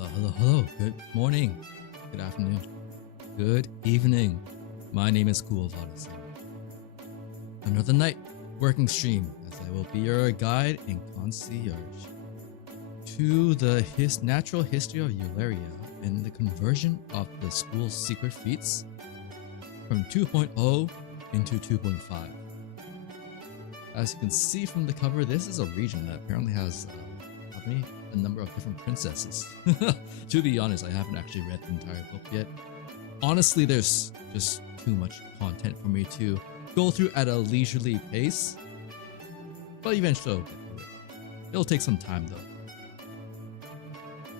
Hello. Good morning, good afternoon, good evening. My name is Cool Odyssey. Another night working stream as I will be your guide and concierge to the natural history of Eulalia and the conversion of the school's secret feats from 2.0 into 2.5. As you can see from the cover, this is a region that apparently has a number of different princesses. To be honest, I haven't actually read the entire book yet. Honestly, there's just too much content for me to go through at a leisurely pace. But eventually I'll get to it. It'll take some time though.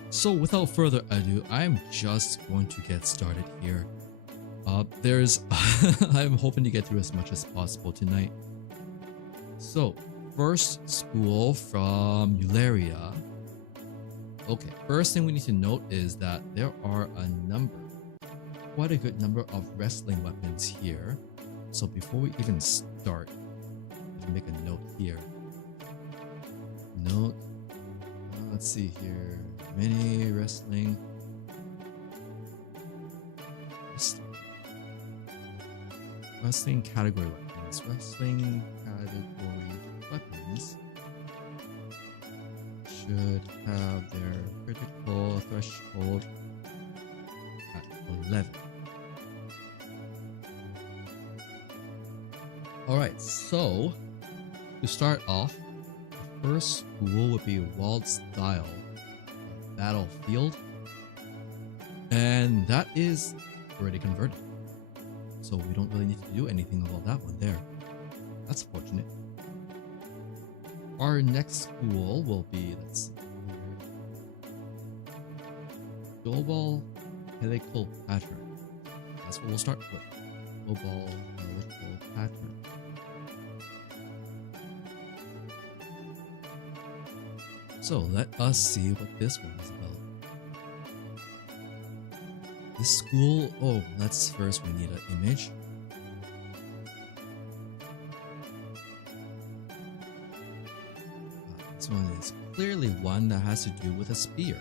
So without further ado, I'm just going to get started here. I'm hoping to get through as much as possible tonight. So, first school from Eulalia. Okay, first thing we need to note is that there are quite a good number of wrestling weapons here. So before we even start, let's make a note here. Let's see here. Mini wrestling. Wrestling category weapons. Wrestling category weapons should have their critical threshold at 11. Alright, so to start off, the first school would be Walled Style Battlefield, and that is already converted. So we don't really need to do anything about that one there. That's fortunate. Our next school will be, let's see here, Global Helical Pattern. That's what we'll start with. Global Helical Pattern. So let us see what this one is about. This school, first we need an image. This one is clearly one that has to do with a spear.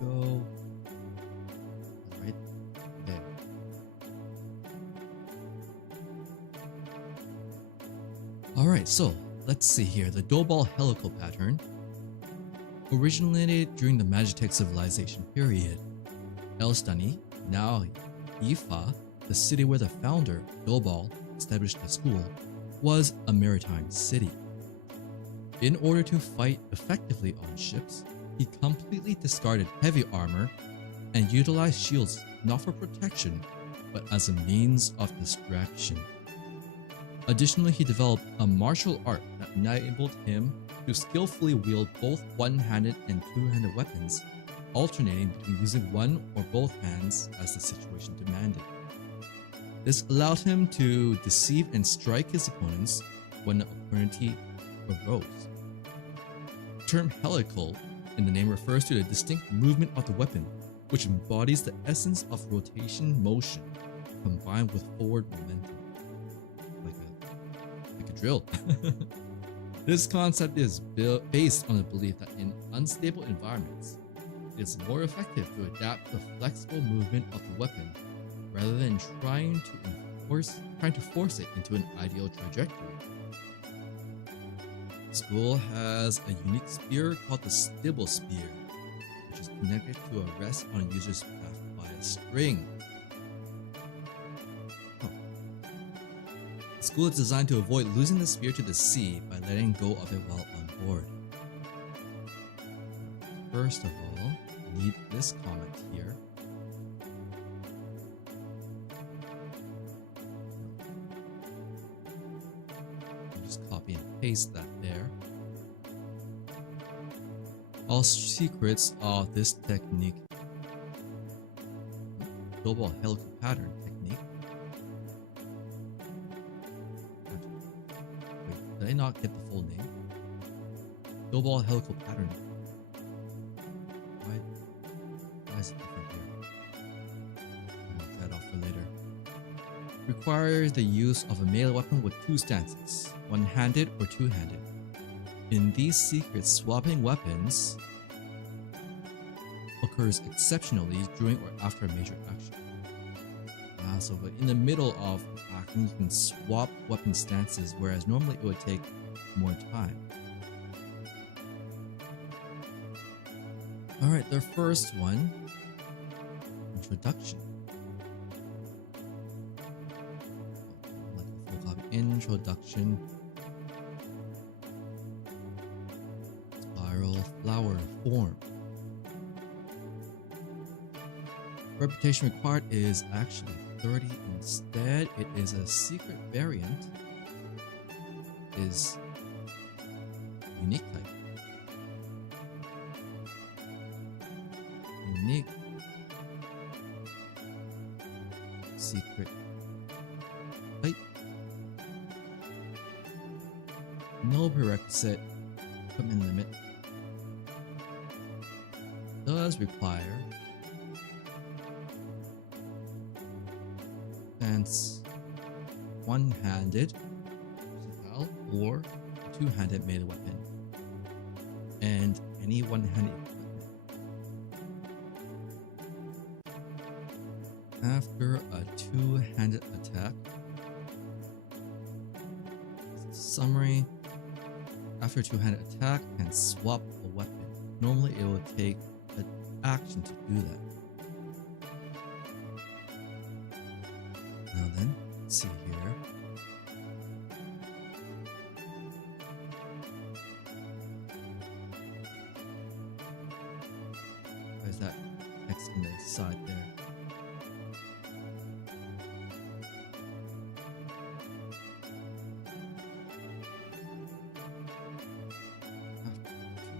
Go right there. Alright, so let's see here. The Dobal helical pattern originated during the Magitech civilization period. Elstani, now Ifa, the city where the founder, Dobal, established the school, was a maritime city. In order to fight effectively on ships, he completely discarded heavy armor and utilized shields not for protection, but as a means of distraction. Additionally, he developed a martial art that enabled him to skillfully wield both one-handed and two-handed weapons, alternating between using one or both hands as the situation demanded. This allowed him to deceive and strike his opponents when an opportunity arose. The term helical in the name refers to the distinct movement of the weapon, which embodies the essence of rotation motion combined with forward momentum. Like a drill. This concept is based on the belief that in unstable environments, it is more effective to adapt the flexible movement of the weapon rather than trying to force it into an ideal trajectory. The school has a unique spear called the Stibble Spear, which is connected to a rest on a user's path by a string. The school is designed to avoid losing the spear to the sea by letting go of it while on board. First of all, we need this comment here. Just copy and paste that there. All secrets of this technique, global helical pattern technique. Wait, did I not get the full name? Global helical pattern. Why is it different here? I'll mark that off for later. Requires the use of a melee weapon with two stances, one-handed or two-handed. In these secrets, swapping weapons occurs exceptionally during or after a major action. So in the middle of attacking, you can swap weapon stances, whereas normally it would take more time. Alright, the first one, introduction. Like a full copy. Introduction. Spiral flower form. Reputation required is actually 30. Instead, it is a secret variant. Is unique type. Unique secret type. No prerequisite equipment limit. Does require stance one-handed or two-handed melee weapon, and any one-handed equipment. After a two-handed attack, summary, after a two-handed attack can swap a weapon. Normally it will take an action to do that. Now then, let's see here. Why is that text in the side there?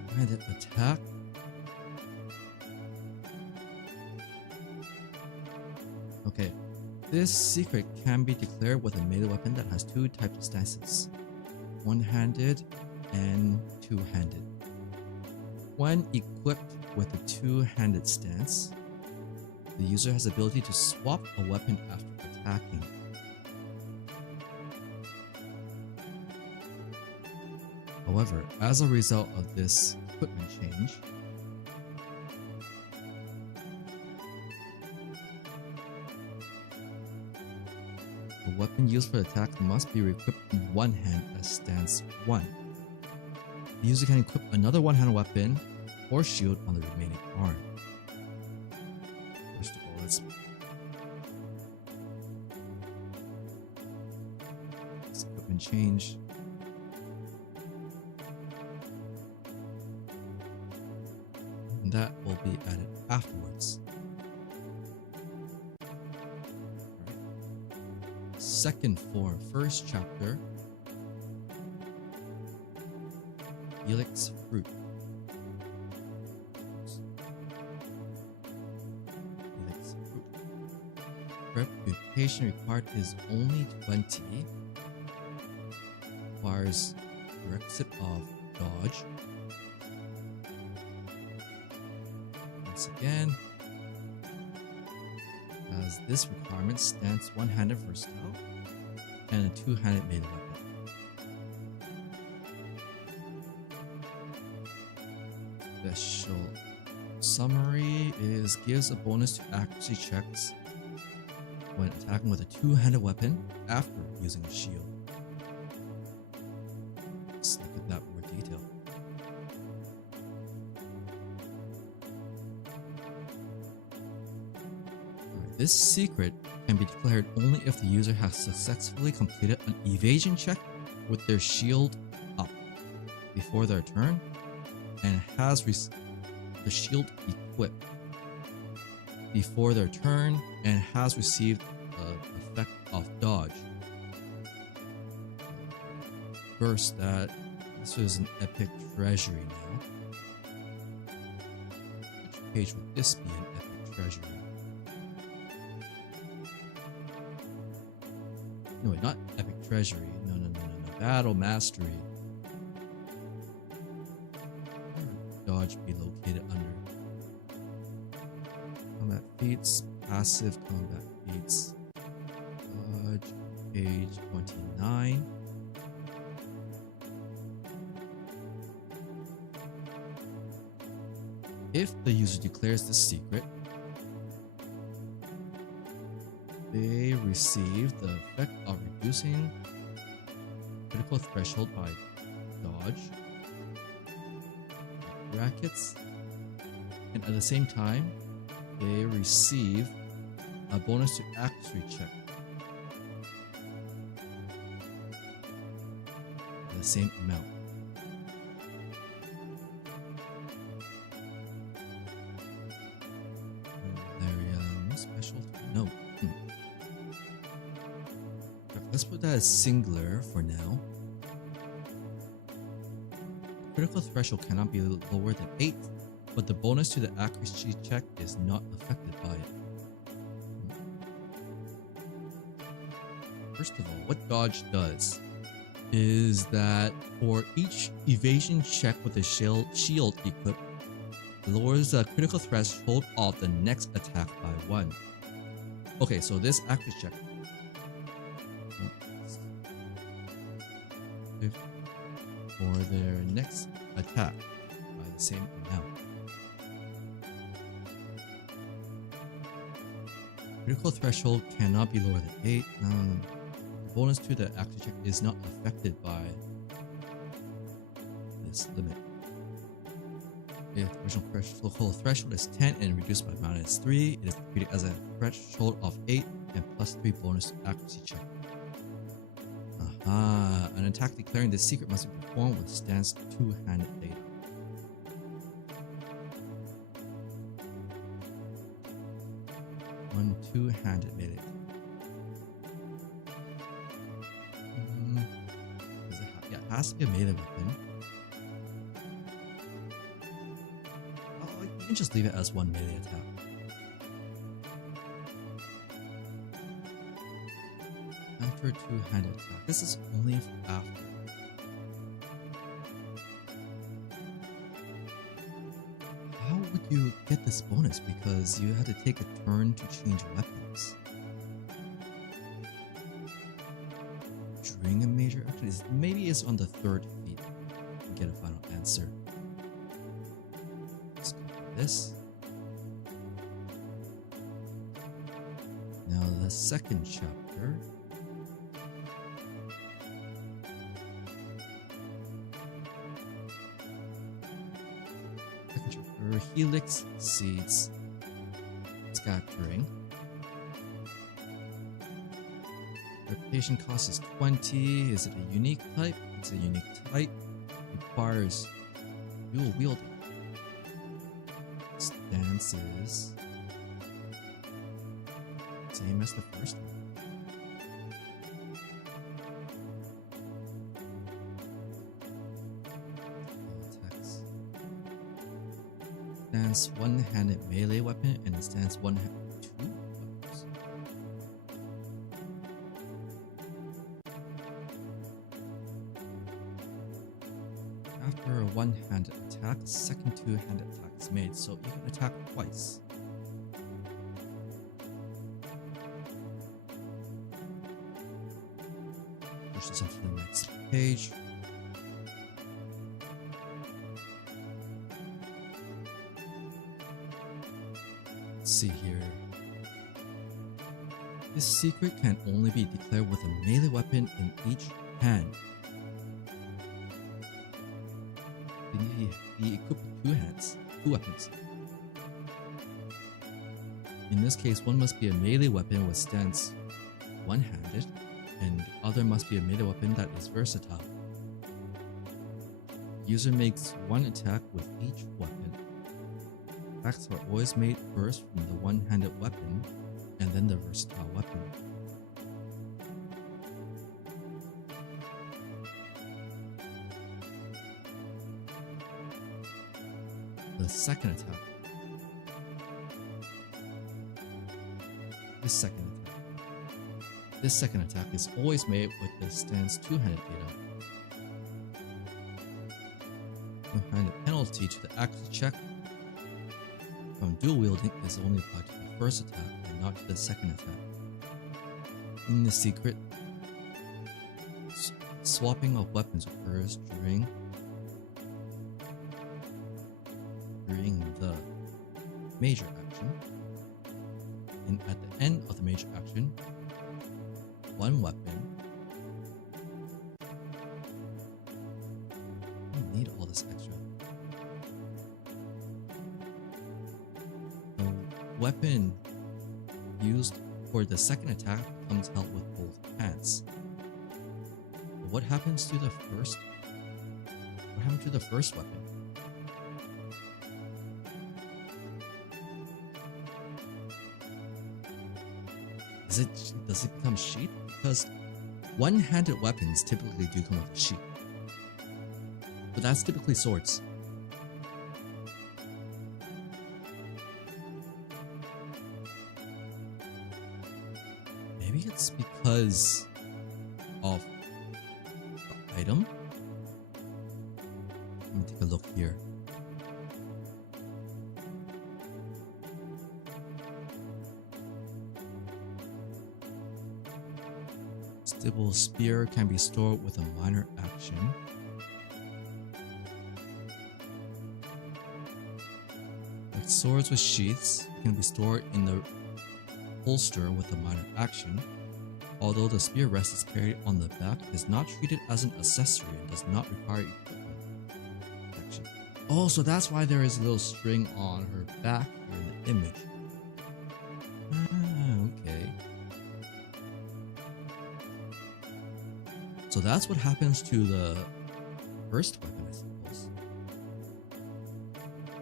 Two-handed attack. Okay. This secret can be declared with a melee weapon that has two types of stances, one-handed and two-handed. When equipped with a two-handed stance, the user has the ability to swap a weapon after attacking. However, as a result of this equipment change, the weapon used for the attack must be equipped in one hand as stance 1. The user can equip another one-hand weapon or shield on the remaining arm. First of all, let's equipment change. And that will be added afterwards. Second form, first chapter, Helix Fruit. Helix Fruit. Reputation required is only 20. Requires requisite of dodge. Once again, as this requirement stance one-handed versatile and a two-handed melee weapon. Special summary is gives a bonus to accuracy checks when attacking with a two-handed weapon after using a shield. Let's look at that more detail. This secret can be declared only if the user has successfully completed an evasion check with their shield up before their turn and has the shield equipped before their turn and has received the effect of dodge. First, that this was an epic treasury now. Which page would this be an epic treasury? No, wait, not epic treasury. No. Battle mastery. Where would dodge be located under? Combat feats, passive combat feats. Dodge, page 29. If the user declares the secret, they receive the effect of reducing critical threshold by dodge, brackets, and at the same time, they receive a bonus to accuracy check. The same amount. No special. No. Let's put that as singular for now. Critical threshold cannot be lower than 8, but the bonus to the accuracy check is not affected by it. First of all, what dodge does is that for each evasion check with a shield equipped, it lowers the critical threshold of the next attack by 1. Okay, so this accuracy check for their next attack by the same amount. Critical threshold cannot be lower than 8. The bonus to the accuracy check is not affected by this limit. If the original critical threshold is 10 and reduced by -3, it is treated as a threshold of 8 and +3 bonus accuracy check. An attack declaring the secret must be performed with stance two-handed data. One two-handed melee. Yeah, it has to be a melee weapon. Oh, you can just leave it as one melee attack. After a two-handed attack. This is only after. How would you get this bonus? Because you had to take a turn to change weapons. During a major action, maybe it's on the 3rd feat to get a final answer. Let's go with this. Now the second chapter. Helix seeds scattering. Reputation cost is 20. Is it a unique type? It's a unique type. Requires dual wielding. Stances same as the first one. Stands one-handed melee weapon and it stands one-handed two weapons. After a one-handed attack, second two-handed attack is made, so you can attack twice. Push this onto the next page. See here. This secret can only be declared with a melee weapon in each hand. You need to be equipped with two weapons. In this case, one must be a melee weapon with stance one-handed, and the other must be a melee weapon that is versatile. The user makes one attack with each weapon. Attacks are always made first from the one-handed weapon and then the versatile weapon. The second attack. This second attack is always made with the stance two-handed data. No-handed penalty to the accuracy check from dual wielding is only applied to the first attack and not to the second attack. In the secret, swapping of weapons occurs during during the major action. And at the end of the major action, one weapon. I don't need all this extra. The weapon used for the second attack becomes held with both hands. But what happens to the first? What happened to the first weapon? Does it become sheath? Because one-handed weapons typically do come with a sheath. But that's typically swords. Maybe it's because of the item? Let me take a look here. Stibble Spear can be stored with a minor action. Like swords with sheaths can be stored in the holster with a minor action. Although the spear rest is carried on the back, it is not treated as an accessory and does not require equipment protection. Oh, so that's why there is a little string on her back here in the image. Okay. So that's what happens to the first weapon, I suppose.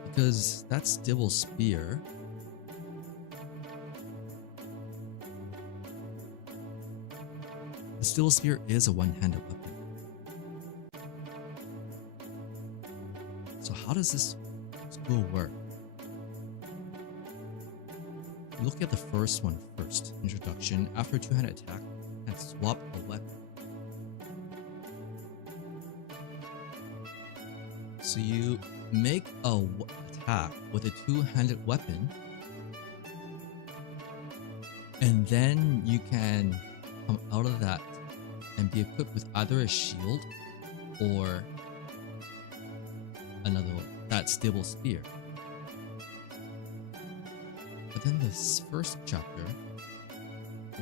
Because that's Stibble Spear. The Stibble Spear is a one-handed weapon. So how does this school work? Look at the first one first. Introduction. After a two-handed attack, and swap a weapon. So you make a attack with a two-handed weapon, and then you can come out of that and be equipped with either a shield or another one, that Stibble Spear. But then this first chapter,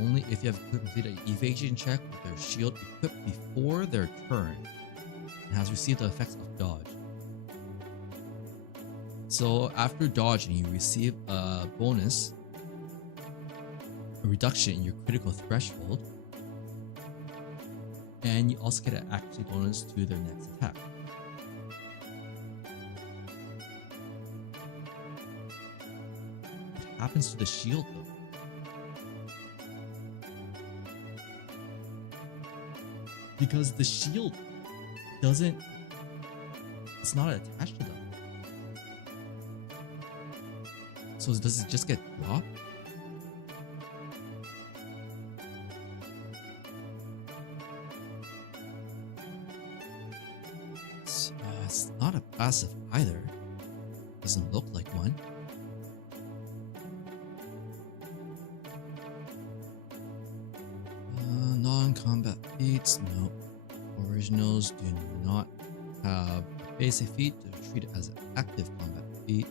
only if you have completed an evasion check with their shield equipped before their turn and has received the effects of dodge. So after dodging, you receive a bonus, a reduction in your critical threshold, and you also get an accuracy bonus to their next attack. What happens to the shield though? Because the shield doesn't, it's not attached to them. So does it just get dropped? It's not a passive either. Doesn't look like one. Non-combat feats, no. Originals do not have a basic feat. They're treated as an active combat feat.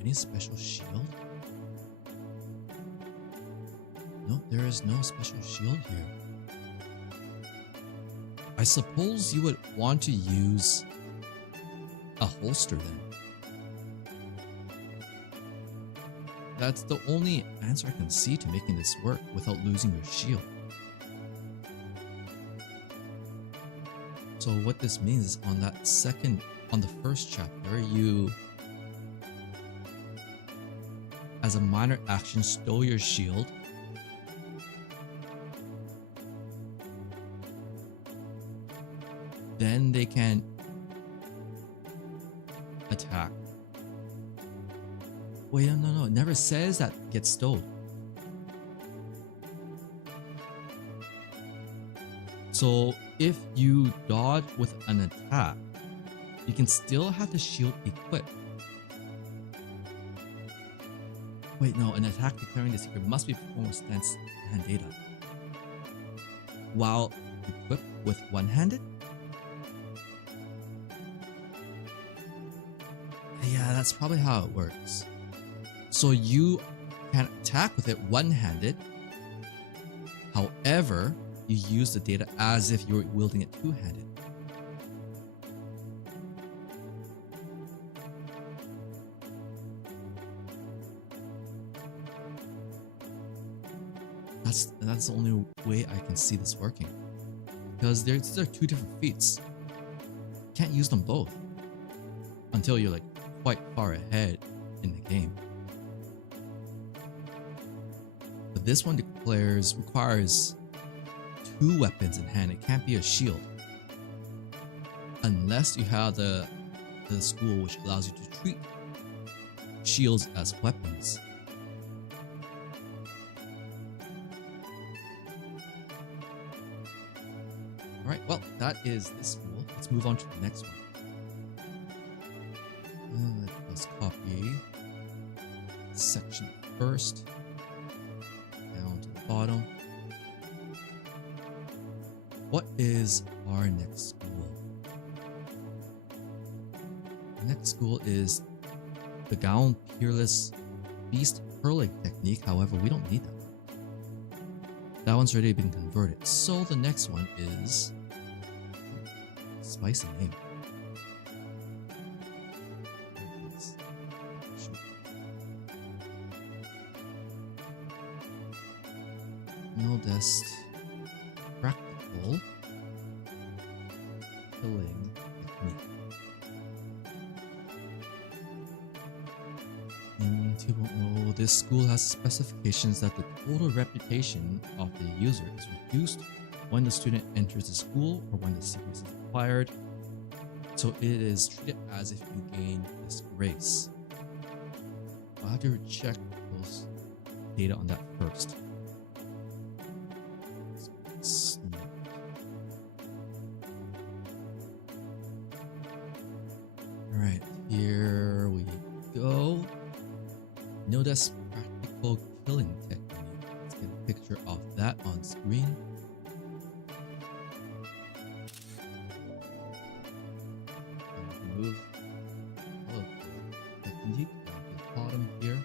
Any special shield? Nope, there is no special shield here. I suppose you would want to use a holster then. That's the only answer I can see to making this work without losing your shield. So what this means is on the first chapter, you, as a minor action, stow your shield. Then they can attack. Wait, no, it never says that gets stowed. So if you dodge with an attack, you can still have the shield equipped. Wait, no, an attack declaring the secret must be performed with stance and data. While equipped with one-handed? Yeah, that's probably how it works. So you can attack with it one-handed. However, you use the data as if you were wielding it two-handed. That's the only way I can see this working. Because these are two different feats. You can't use them both until you're like quite far ahead in the game. But this one requires two weapons in hand. It can't be a shield. Unless you have the school which allows you to treat shields as weapons. Alright, well, that is this school. Let's move on to the next one. Let's copy section first, down to the bottom. What is our next school? The next school is the Gown Peerless Beast Hurling Technique. However, we don't need that. That one's already been converted. So the next one is spicy name. Mildest Practical Killing Technique. In 2.0, this school has specifications that the total reputation of the user is reduced when the student enters the school or when the secret is acquired. So it is treated as if you gain this grace. I'll have to check those data on that first. Alright, here we go. Notice practical killing technique. Let's get a picture of that on screen. Move all of the technique down to the bottom here.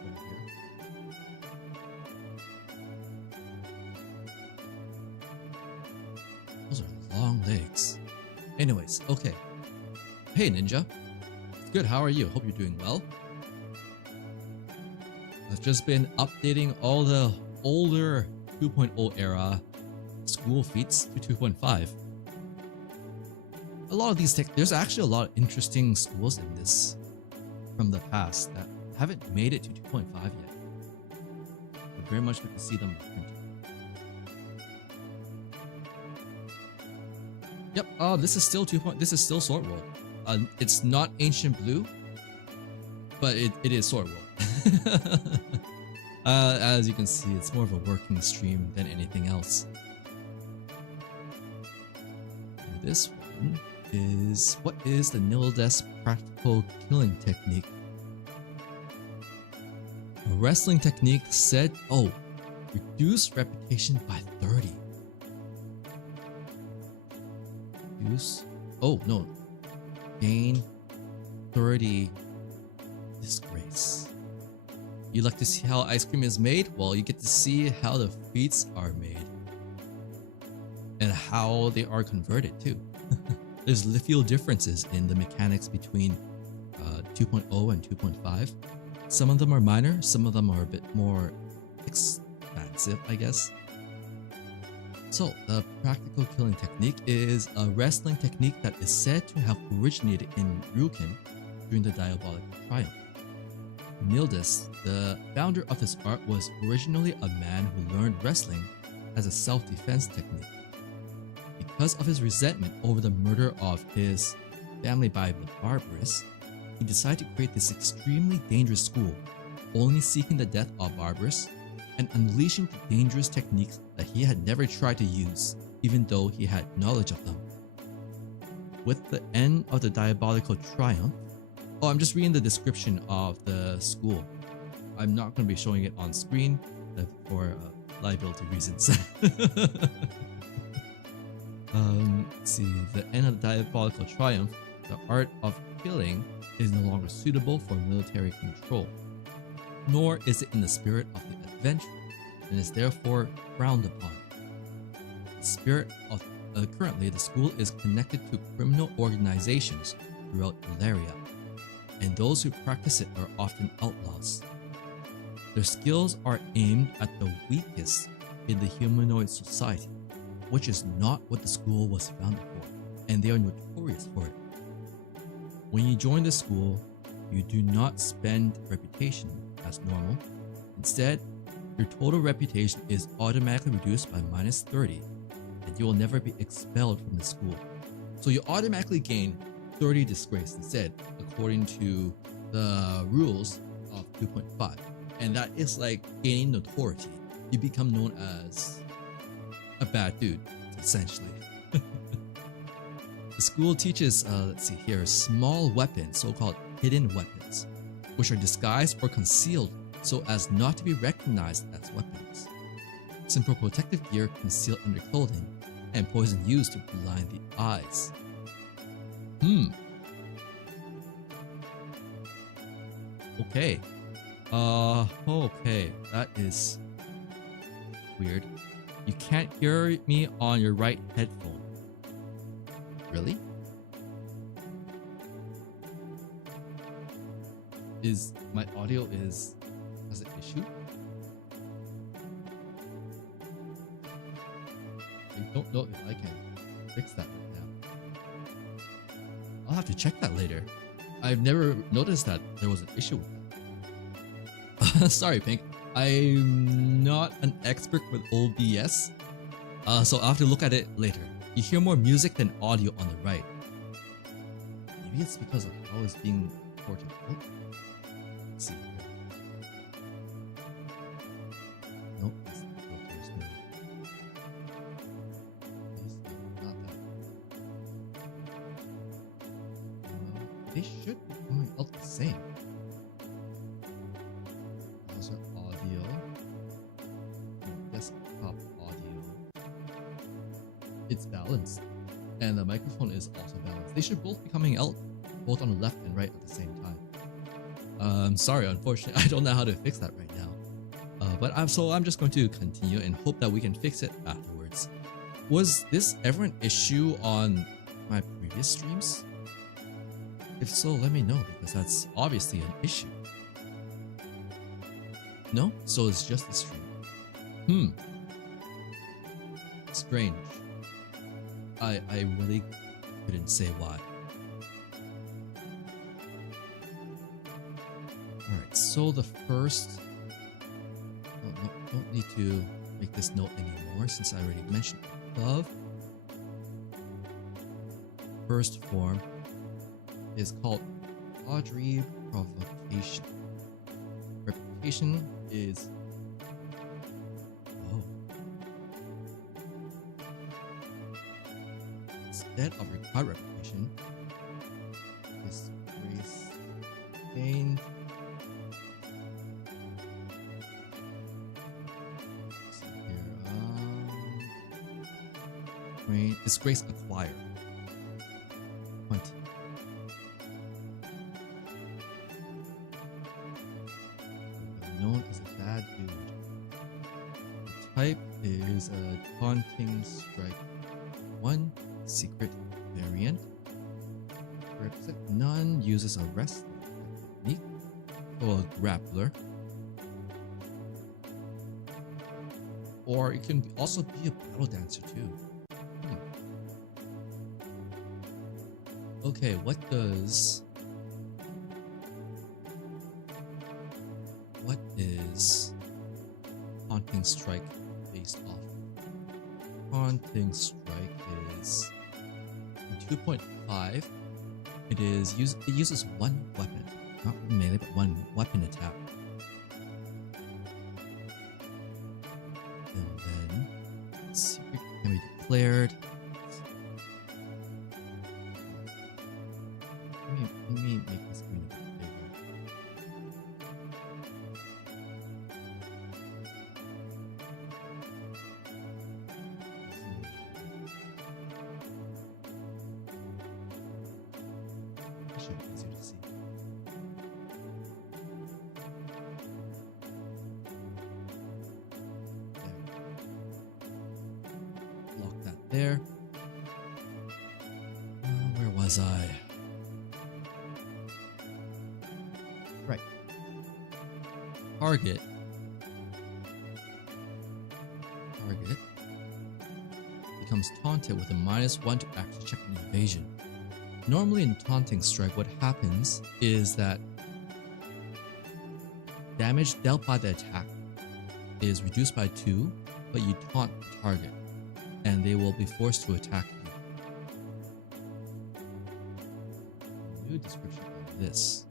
Over here. Those are long legs. Anyways, okay. Hey Ninja. It's good, how are you? Hope you're doing well. I've just been updating all the older 2.0 era school feats to 2.5. A lot of these there's actually a lot of interesting schools in this from the past that haven't made it to 2.5 yet. But very much good to see them reprinted. Yep, this is still this is still Sword World. It's not Ancient Blue, but it is Sword World. As you can see, it's more of a working stream than anything else. And this one is, what is the Nildest Practical Killing Technique? A wrestling technique said, reduce reputation by 30. Gain 30 disgrace. You like to see how ice cream is made? Well, you get to see how the feats are made. And how they are converted too. There's a few differences in the mechanics between 2.0 and 2.5. Some of them are minor, some of them are a bit more expansive, I guess. So, the practical killing technique is a wrestling technique that is said to have originated in Ryukin during the Diabolical Triumph. Nildest, the founder of this art, was originally a man who learned wrestling as a self-defense technique. Because of his resentment over the murder of his family by the Barbarous, he decided to create this extremely dangerous school, only seeking the death of Barbarous and unleashing the dangerous techniques that he had never tried to use, even though he had knowledge of them. With the end of the Diabolical Triumph, I'm just reading the description of the school. I'm not going to be showing it on screen for liability reasons. Let's see. The end of the diabolical triumph, the art of killing is no longer suitable for military control, nor is it in the spirit of the adventure, and is therefore frowned upon. The spirit of currently, the school is connected to criminal organizations throughout Ilaria, and those who practice it are often outlaws. Their skills are aimed at the weakest in the humanoid society, which is not what the school was founded for, and they are notorious for it. When you join the school, you do not spend reputation as normal. Instead, your total reputation is automatically reduced by -30, and you will never be expelled from the school. So you automatically gain 30 disgrace instead, according to the rules of 2.5. And that is like gaining notoriety. You become known as a bad dude, essentially. The school teaches, let's see here, small weapons, so-called hidden weapons, which are disguised or concealed so as not to be recognized as weapons. Simple protective gear concealed under clothing, and poison used to blind the eyes. Okay. Okay, that is weird. You can't hear me on your right headphone. Really? Is my audio has an issue? I don't know if I can fix that right now. I'll have to check that later. I've never noticed that there was an issue with that. Sorry, Pink. I'm not an expert with OBS, so I'll have to look at it later. You hear more music than audio on the right. Maybe it's because of how it's being recorded. Oh. Let's see here. Nope, that's not filters. No. Not that. They should be coming out the same. Also audio. Desktop audio. It's balanced, and the microphone is also balanced. They should both be coming out both on the left and right at the same time. Sorry, unfortunately, I don't know how to fix that right now. But I'm just going to continue and hope that we can fix it afterwards. Was this ever an issue on my previous streams? If so, let me know, because that's obviously an issue. No? So it's just the stream. Strange. I really couldn't say why. Alright, so the first... No, don't need to make this note anymore since I already mentioned it above. First form is called Audrey Provocation. Reputation is... Instead of required reputation, disgrace gained. Disgrace acquired. 20. Known as a bad dude. The type is a taunting strike. 1 secret variant. Represent none uses a wrestling technique or a grappler. Or it can also be a battle dancer too. Okay, what is Haunting Strike based off? Haunting Strike is in 2.5. It uses one weapon, not melee, but one weapon attack. And then secret can be declared. Let me make this screen a bit bigger. That should be easier to see. There. Lock that there. Where was I? Right. Target becomes taunted with a -1 to actually check an evasion. Normally in taunting strike, what happens is that damage dealt by the attack is reduced by 2, but you taunt the target, and they will be forced to attack you. New description of this.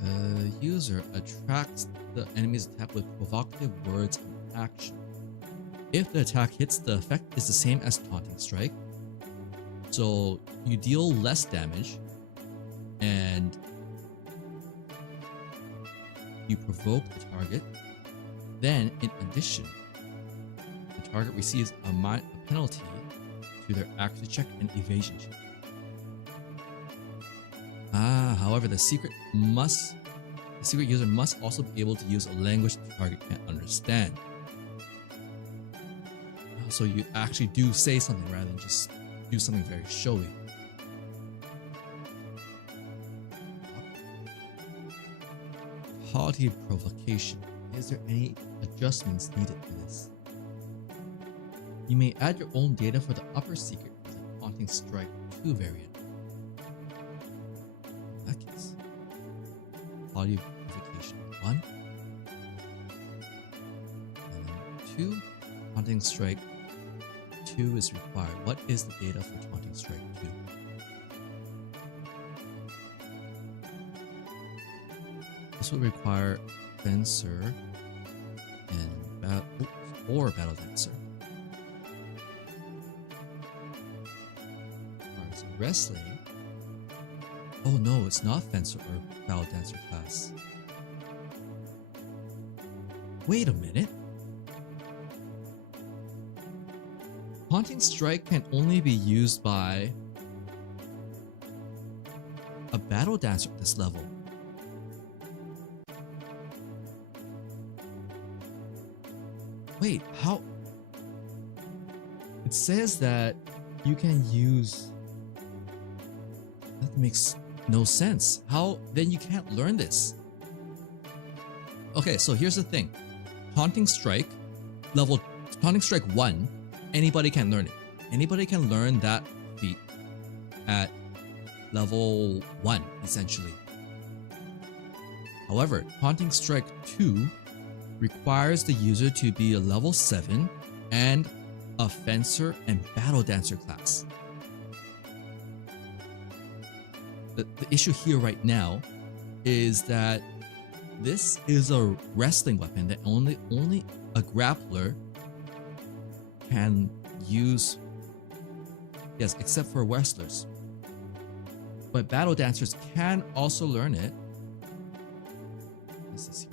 The user attracts the enemy's attack with provocative words and action. If the attack hits, the effect is the same as taunting strike. So you deal less damage and you provoke the target. Then, in addition, the target receives a penalty to their accuracy check and evasion check. However, the secret user must also be able to use a language the target can't understand. So you actually do say something rather than just do something very showy. Quality of provocation. Is there any adjustments needed to this? You may add your own data for the upper secret for the Taunting Strike 2 variant. In that case, quality of provocation 1, and then 2. Taunting Strike 2 is required. What is the data for Taunting Strike 2? This would require Fencer and Battle Dancer. Requires Wrestling. Oh no, it's not Fencer or Battle Dancer class. Wait a minute. Taunting Strike can only be used by a Battle Dancer at this level. Wait, how? It says that you can use... That makes no sense. How? Then you can't learn this. Okay, so here's the thing. Taunting Strike 1, anybody can learn it. Anybody can learn that feat at level 1, essentially. However, Taunting Strike 2 requires the user to be a level 7 and a Fencer and Battle Dancer class. The issue here right now is that this is a wrestling weapon that only a grappler can use. Yes, except for wrestlers. But Battle Dancers can also learn it. This is here.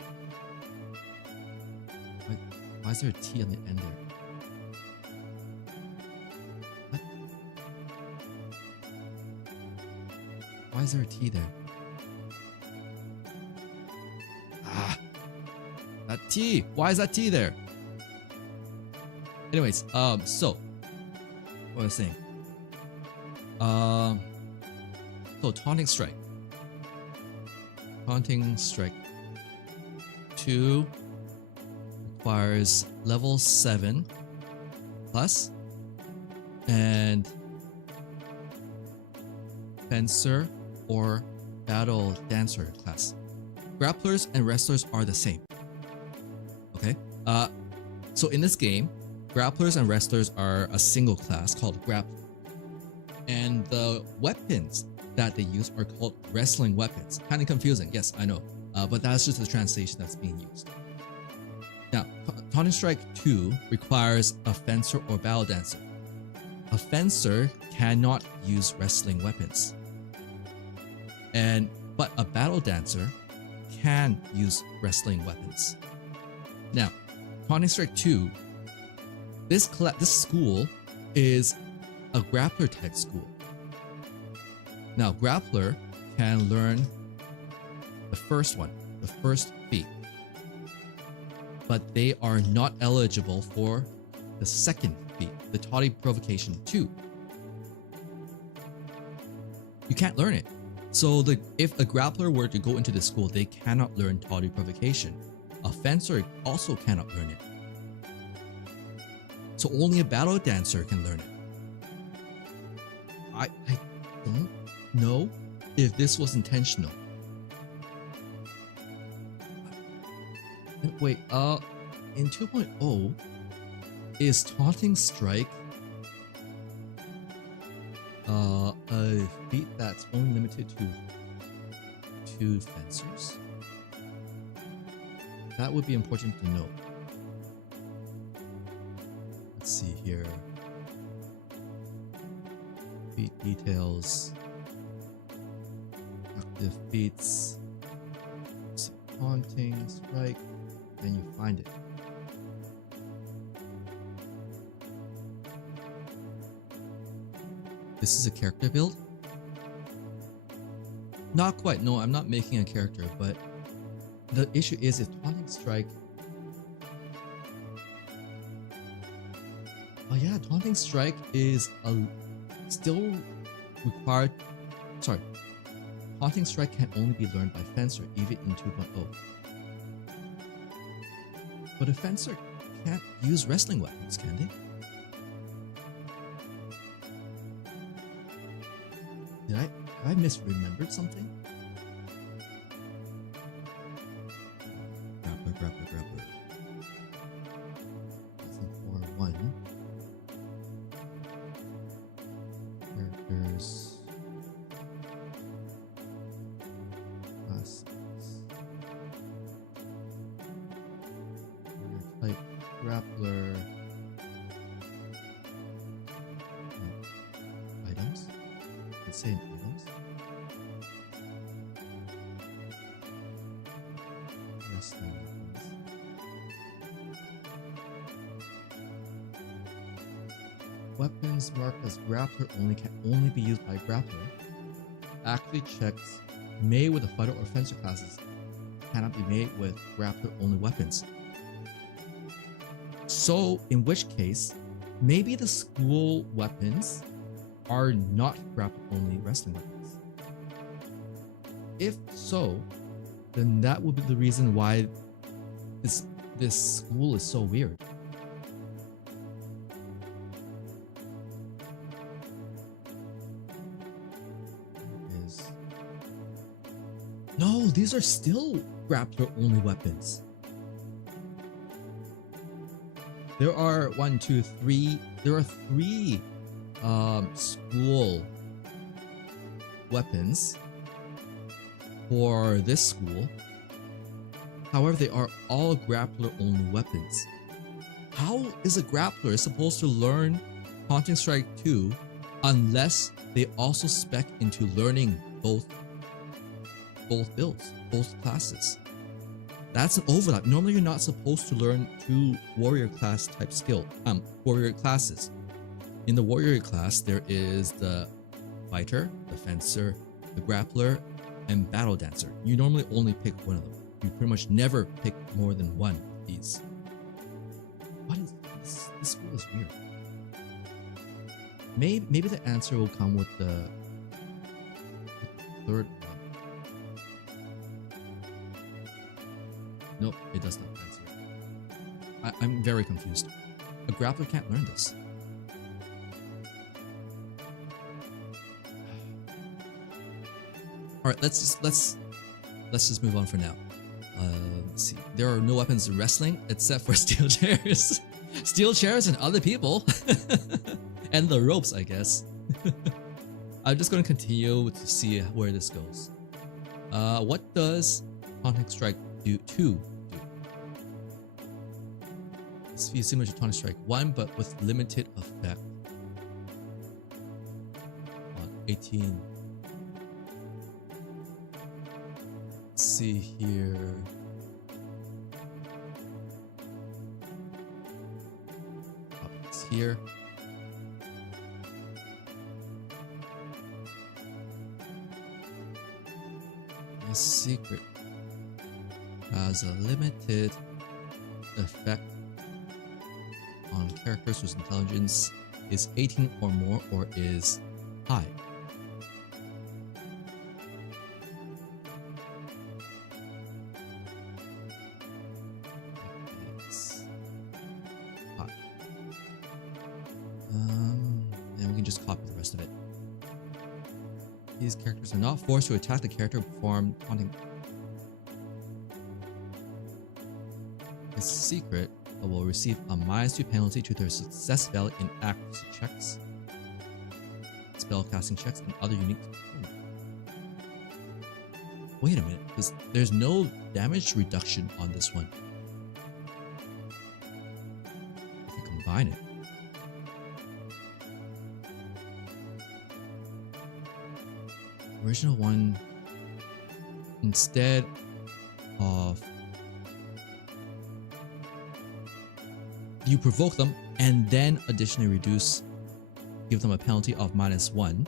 Why is there a T on the end there? What? Why is there a T there? That T! Why is that T there? Anyways, so what was I saying? So Taunting Strike 2 requires level 7 plus and Fencer or Battle Dancer class. Grapplers and wrestlers are the same. Okay? So in this game, grapplers and wrestlers are a single class called grappler. And the weapons that they use are called wrestling weapons. Kind of confusing, yes, I know. But that's just the translation that's being used. Now, Taunting Strike 2 requires a Fencer or Battle Dancer. A Fencer cannot use wrestling weapons. But a Battle Dancer can use wrestling weapons. Now, Taunting Strike 2, this school is a grappler type school. Now, grappler can learn the first feat, but they are not eligible for the second feat, the Toddy Provocation 2. You can't learn it. So if a grappler were to go into the school, they cannot learn Toddy Provocation. A fencer also cannot learn it. So only a battle dancer can learn it. I don't know if this was intentional. Wait, in 2.0, is Taunting Strike a feat that's only limited to fencers? That would be important to know. Let's see here. Feat details. Active feats. Taunting Strike. And you find it. This is a character build? Not quite. No, I'm not making a character, but the issue is if Taunting Strike... Oh yeah, Taunting Strike is still required... Sorry. Taunting Strike can only be learned by Fencer, even in 2.0. But a Fencer can't use wrestling weapons, can they? Have I misremembered something? Grappler. Lesson 4.1. Characters. Classes. Type grappler. Items. Let's say items. Wrestling weapons. Weapons marked as grappler only can only be used by grappler. Active checks made with the fighter or fencer classes cannot be made with grappler only weapons. So, in which case, maybe the school weapons are not grapple only wrestling weapons. If so, then that would be the reason why this school is so weird. No, these are still grappler only weapons. There are there are three school weapons for this school. However, they are all grappler only weapons. How is a grappler supposed to learn Taunting Strike 2 unless they also spec into learning both builds, both classes? That's an overlap. Normally you're not supposed to learn two warrior class type warrior classes. In the warrior class, there is the fighter, the fencer, the grappler, and battle dancer. You normally only pick one of them. You pretty much never pick more than one of these. What is this? This school is weird. Maybe the answer will come with the third one. Nope, it does not answer it. I'm very confused. A grappler can't learn this. All right, let's just move on for now. Let's see. There are no weapons in wrestling except for steel chairs, steel chairs, and other people, and the ropes, I guess. I'm just going to continue to see where this goes. What does Taunting Strike 2 do? It's similar to Taunting Strike 1, but with limited effect. 18. Let's see here. here. This secret has a limited effect on characters whose intelligence is 18 or more or is high. It's high. And we can just copy the rest of it. These characters are not forced to attack the character perform taunting. This secret will receive a -2 penalty to their success value in accuracy checks, spellcasting checks, and other unique. Wait a minute, because there's no damage reduction on this one. If you combine it. Original one, instead of you provoke them and then additionally give them a penalty of -1.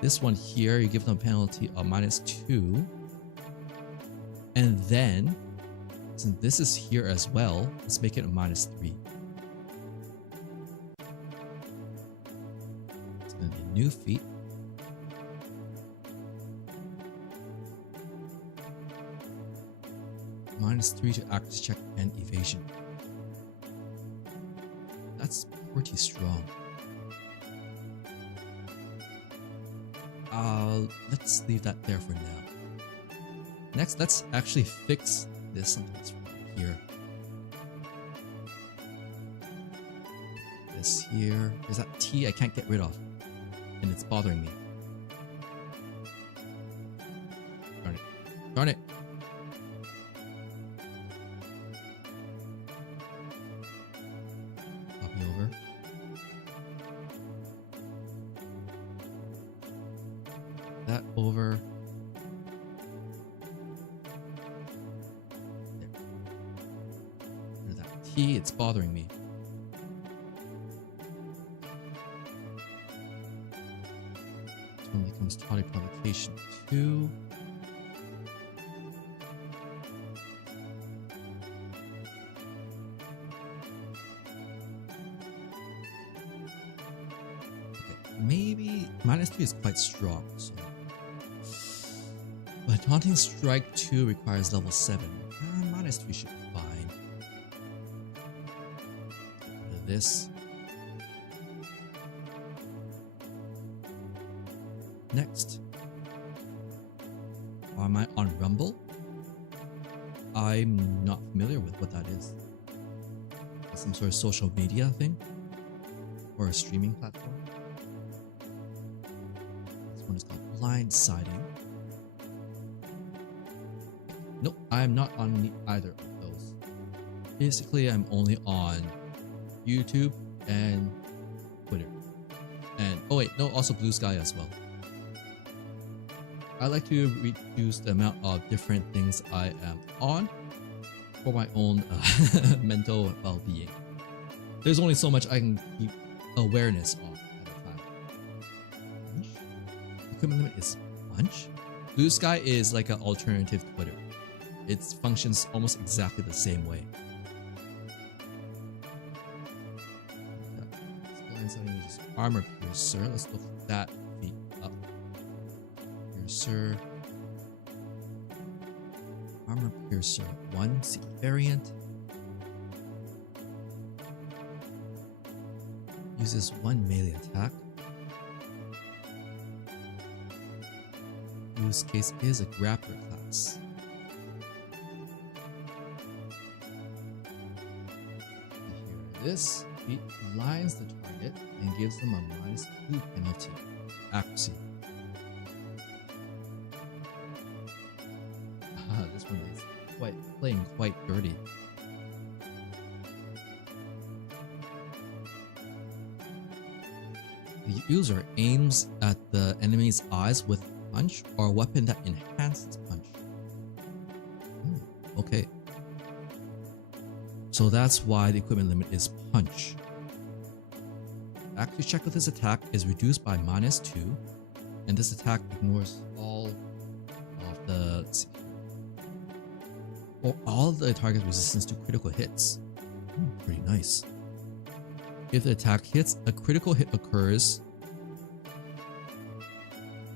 This one here, you give them a penalty of -2. And then, since this is here as well, let's make it a -3. It's going to be a new feat. -3 to accuracy check and evasion. That's pretty strong. Let's leave that there for now. Next, let's actually fix this. Something's wrong here. This here. There's that T I can't get rid of. And it's bothering me. Darn it. Darn it. That over there. That T, it's bothering me. This one becomes tonic provocation 2. Okay, maybe -3 is quite strong, so. But Taunting Strike 2 requires level 7. -3 should be fine. Get rid of this. Next. Am I on Rumble? I'm not familiar with what that is. It's some sort of social media thing? Or a streaming platform? This one is called Blindsiding. Nope, I'm not on either of those. Basically, I'm only on YouTube and Twitter. And, oh wait, no, also Blue Sky as well. I like to reduce the amount of different things I am on for my own mental well-being. There's only so much I can keep awareness of at a time. Punch? Equipment limit is Punch? Blue Sky is like an alternative Twitter. It functions almost exactly the same way. Armor Piercer. Let's look that feat up. Piercer. Armor Piercer 1. See variant. Uses 1 melee attack. Use case is a grappler class. This feat blinds the target and gives them a -2 penalty. Accuracy. This one is playing quite dirty. The user aims at the enemy's eyes with punch or a weapon that enhances punch. Okay. So that's why the equipment limit is punch. accuracy check of this attack is reduced by -2, and this attack ignores all of the, let's see, or all the target's resistance to critical hits. Pretty nice. If the attack hits, a critical hit occurs.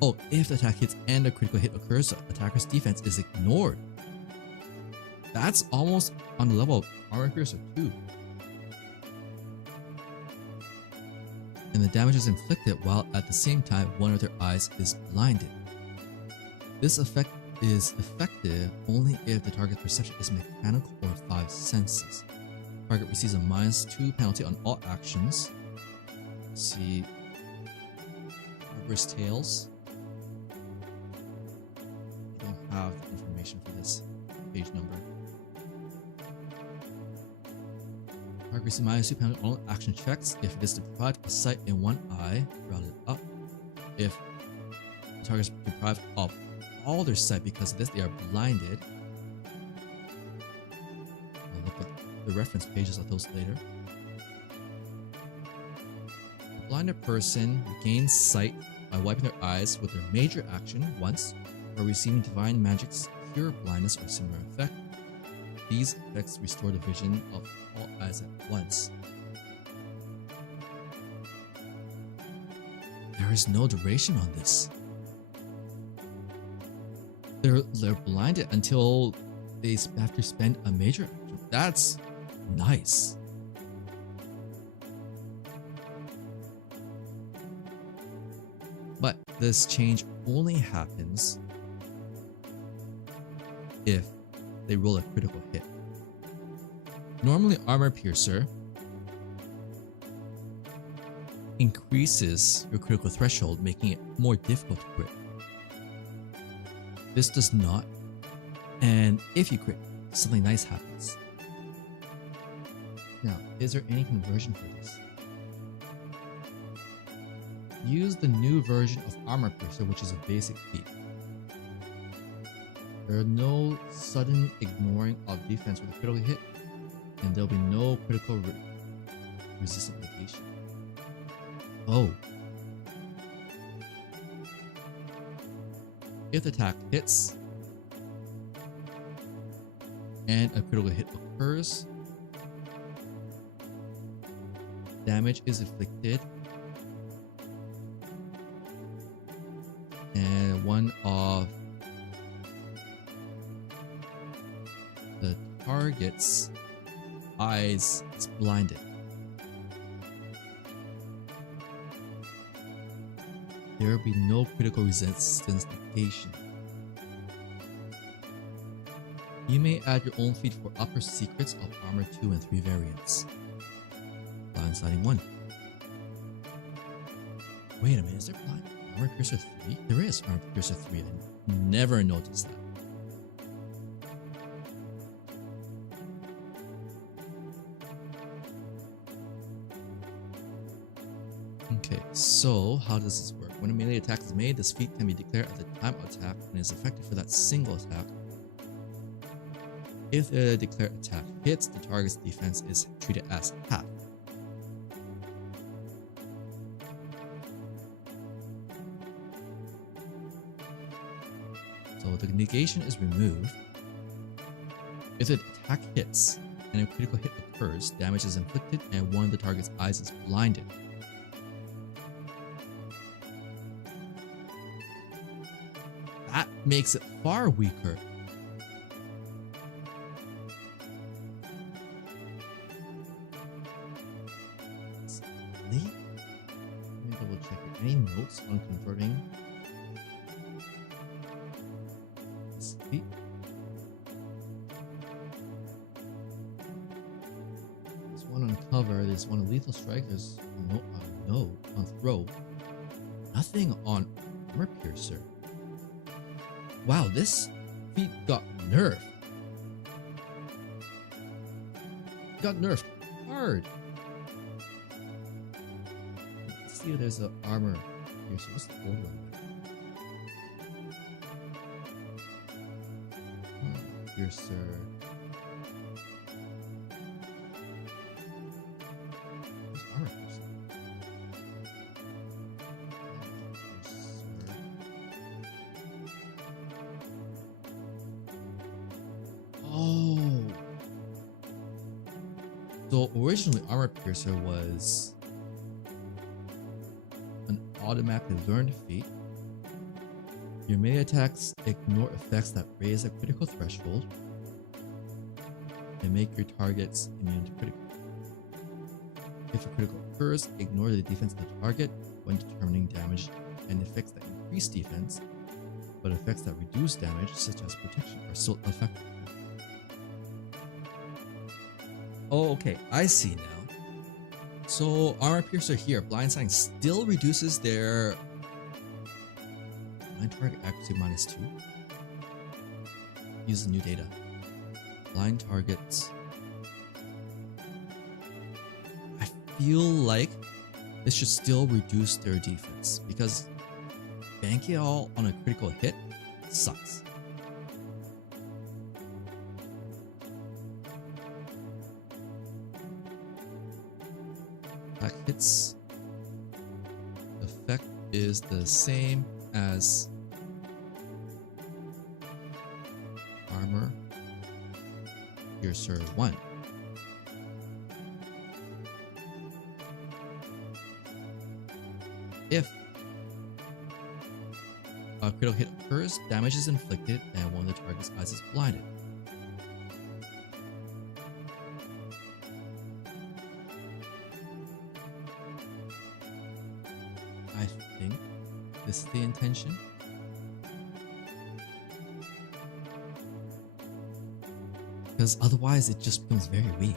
Oh, if the attack hits and a critical hit occurs, the attacker's defense is ignored. That's almost on the level of Armor Piercer 2. And the damage is inflicted while at the same time one of their eyes is blinded. This effect is effective only if the target's perception is mechanical or 5 senses. Target receives a -2 penalty on all actions. Let's see. Arbor's Tales. I don't have the information for this page number. Target receives -2 penalty on all action checks if it is deprived of sight in one eye, rounded up. If the target is deprived of all their sight because of this, they are blinded. I'll look at the reference pages of those later. A blinded person regains sight by wiping their eyes with their major action once, or receiving divine magic's cure blindness or similar effect. These effects restore the vision of all eyes at once. There is no duration on this. They're blinded until they have to spend a major action. That's nice. But this change only happens if they roll a critical hit. Normally, Armor Piercer increases your critical threshold, making it more difficult to crit. This does not, and if you crit, something nice happens. Now, is there any conversion for this? Use the new version of Armor Piercer, which is a basic feat. There are no sudden ignoring of defense with a critical hit, and there will be no critical resistant negation. Oh. If the attack hits and a critical hit occurs, damage is inflicted and one of the target's eyes is blinded. There will be no critical resistance negation. You may add your own feat for upper secrets of Armor 2 and 3 variants. Blindsiding 1. Wait a minute, is there Armor Piercer 3? There is Armor Piercer 3. I never noticed that. Okay, so how does this work? When a melee attack is made, this feat can be declared at the time of attack and is effective for that single attack. If the declared attack hits, the target's defense is treated as half. So the negation is removed. If the attack hits and a critical hit occurs, damage is inflicted and one of the target's eyes is blinded. That makes it far weaker. Let me double check it. Any notes on converting this feat? There's one on cover, there's one on lethal strike, there's no on throw. Nothing on Armor Piercer. Wow, this feat got nerfed. Got nerfed hard. Let's see if there's an Armor Piercer. What's the old one? Armor Piercer. Where's Armor Piercer? Oh. So originally Armor Piercer was an automatically learned feat. Your melee attacks ignore effects that raise a critical threshold and make your targets immune to critical. If a critical occurs, ignore the defense of the target when determining damage, and effects that increase defense, but effects that reduce damage, such as protection, are still effective. Oh, okay, I see now. So Armor Piercer here, blindsiding still reduces their blind target accuracy -2. Use the new data. Blind targets. I feel like this should still reduce their defense because banking it all on a critical hit sucks. Attack hits. Effect is the same as Armor Piercer 1. If a critical hit occurs, damage is inflicted and one of the target's eyes is blinded. I think this is the intention. Because otherwise it just becomes very weak.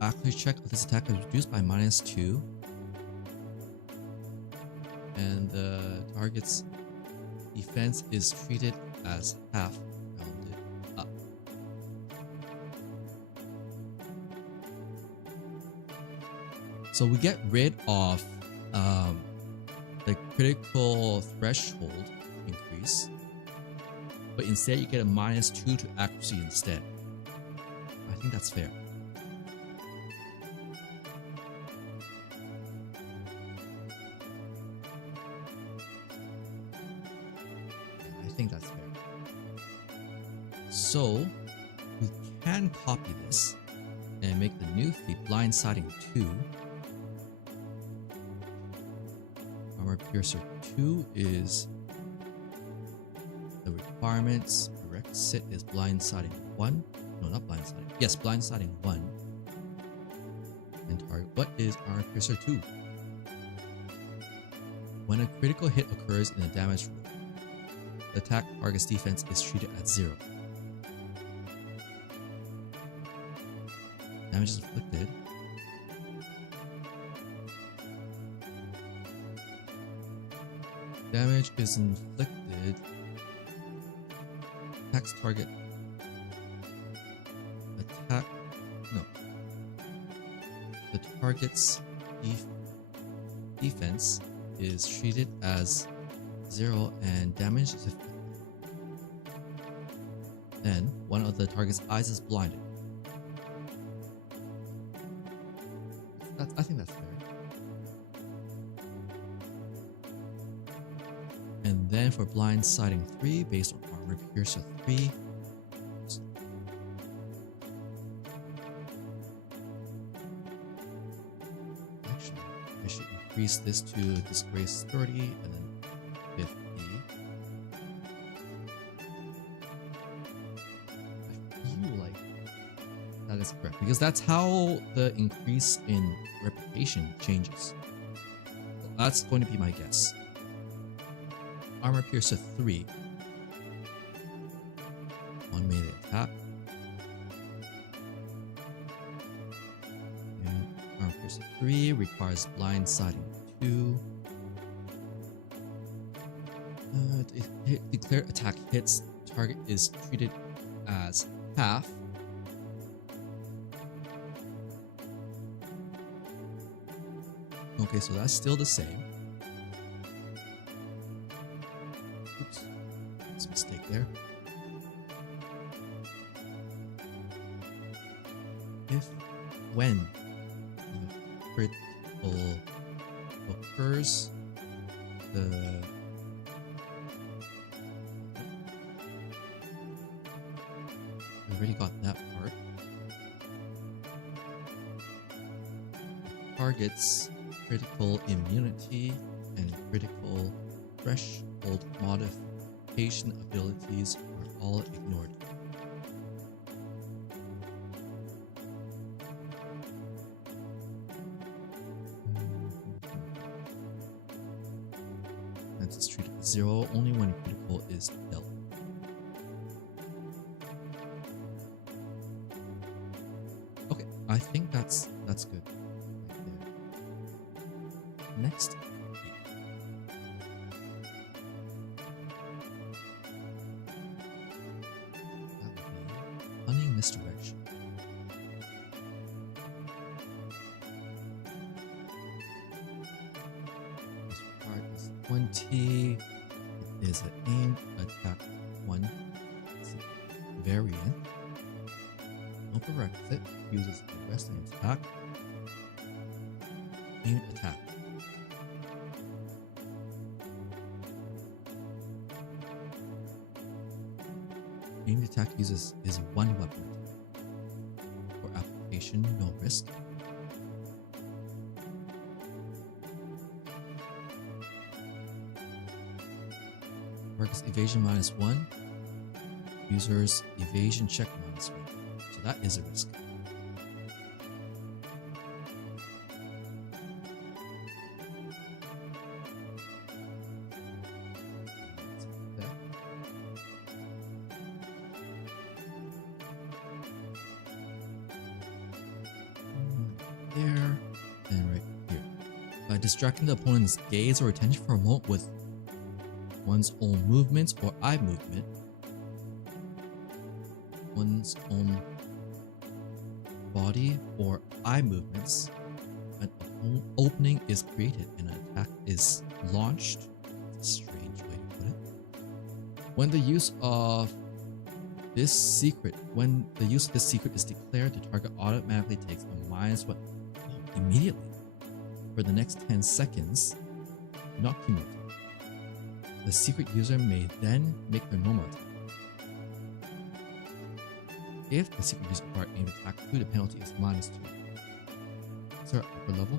Actually check if this attack is reduced by -2 and the target's defense is treated as half rounded up. So we get rid of the critical threshold increase, but instead you get a -2 to accuracy instead. I think that's fair. I think that's fair. So we can copy this and make the new feat blindsiding 2. Armor Piercer 2 is the requirements. Direct sit is blindsiding 1. No, not blindsiding. Yes, blindsiding 1. And target. What is Armor Piercer 2? When a critical hit occurs in a damage roll, the attack target's defense is treated at 0. Damage is inflicted. Damage is inflicted. Attacks target. Attack. No. The target's defense is treated as 0 and damage is inflicted. Then one of the target's eyes is blinded. I think that's fair. And then for blindsiding 3, based on Armor Piercer 3, actually I should increase this to Disgrace 30 and then 50. I feel like that is correct because that's how the increase in reputation changes. So that's going to be my guess. Armor Piercer 3. 1 melee attack. And Armor Piercer 3 requires blindsiding 2. Declare attack hits. Target is treated as half. Okay, so that's still the same. Oops, that's a mistake there. When the crit critical occurs, we already got that part. Targets critical immunity and critical threshold modification abilities are all ignored. And it's treated with 0 only when critical is dealt. Okay, I think that's good. Right there. Next. That would be cunning misdirection. This part is 20. It is an aimed attack 1 variant. No prerequisite. Uses a wrestling attack. Aimed attack. Aimed attack is one weapon. For application, no risk. Target's evasion -1. User's evasion check -1. So that is a risk. There and right here. By distracting the opponent's gaze or attention for a moment with one's own movements or eye movement, one's own body or eye movements, an opening is created and an attack is launched. It's a strange way to put it. When the use of this secret is declared, the target automatically takes a -1 immediately for the next 10 seconds, not cumulative. The secret user may then make their normal attack. If the secret user part aimed attack 2, the penalty is -2. Is there upper level?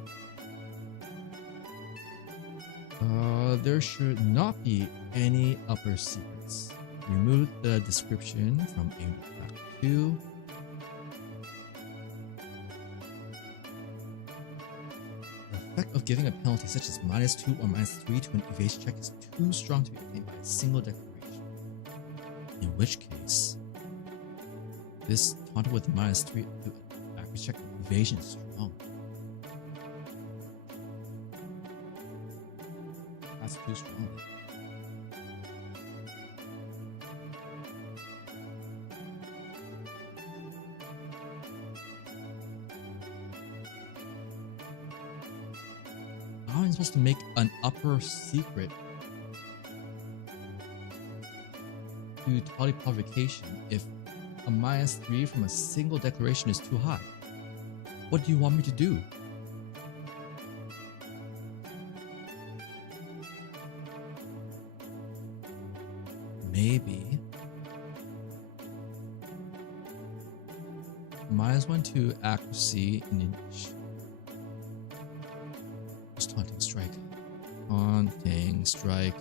There should not be any upper secrets. Remove the description from aimed attack 2. The effect of giving a penalty such as -2 or -3 to an evasion check is too strong to be obtained by a single declaration. In which case, this taunted with -3 to accuracy check and evasion is strong. That's too strong. How am I supposed to make an upper secret to tally provocation if a -3 from a single declaration is too high? What do you want me to do? Maybe -1 to accuracy in just taunting strike. Taunting strike.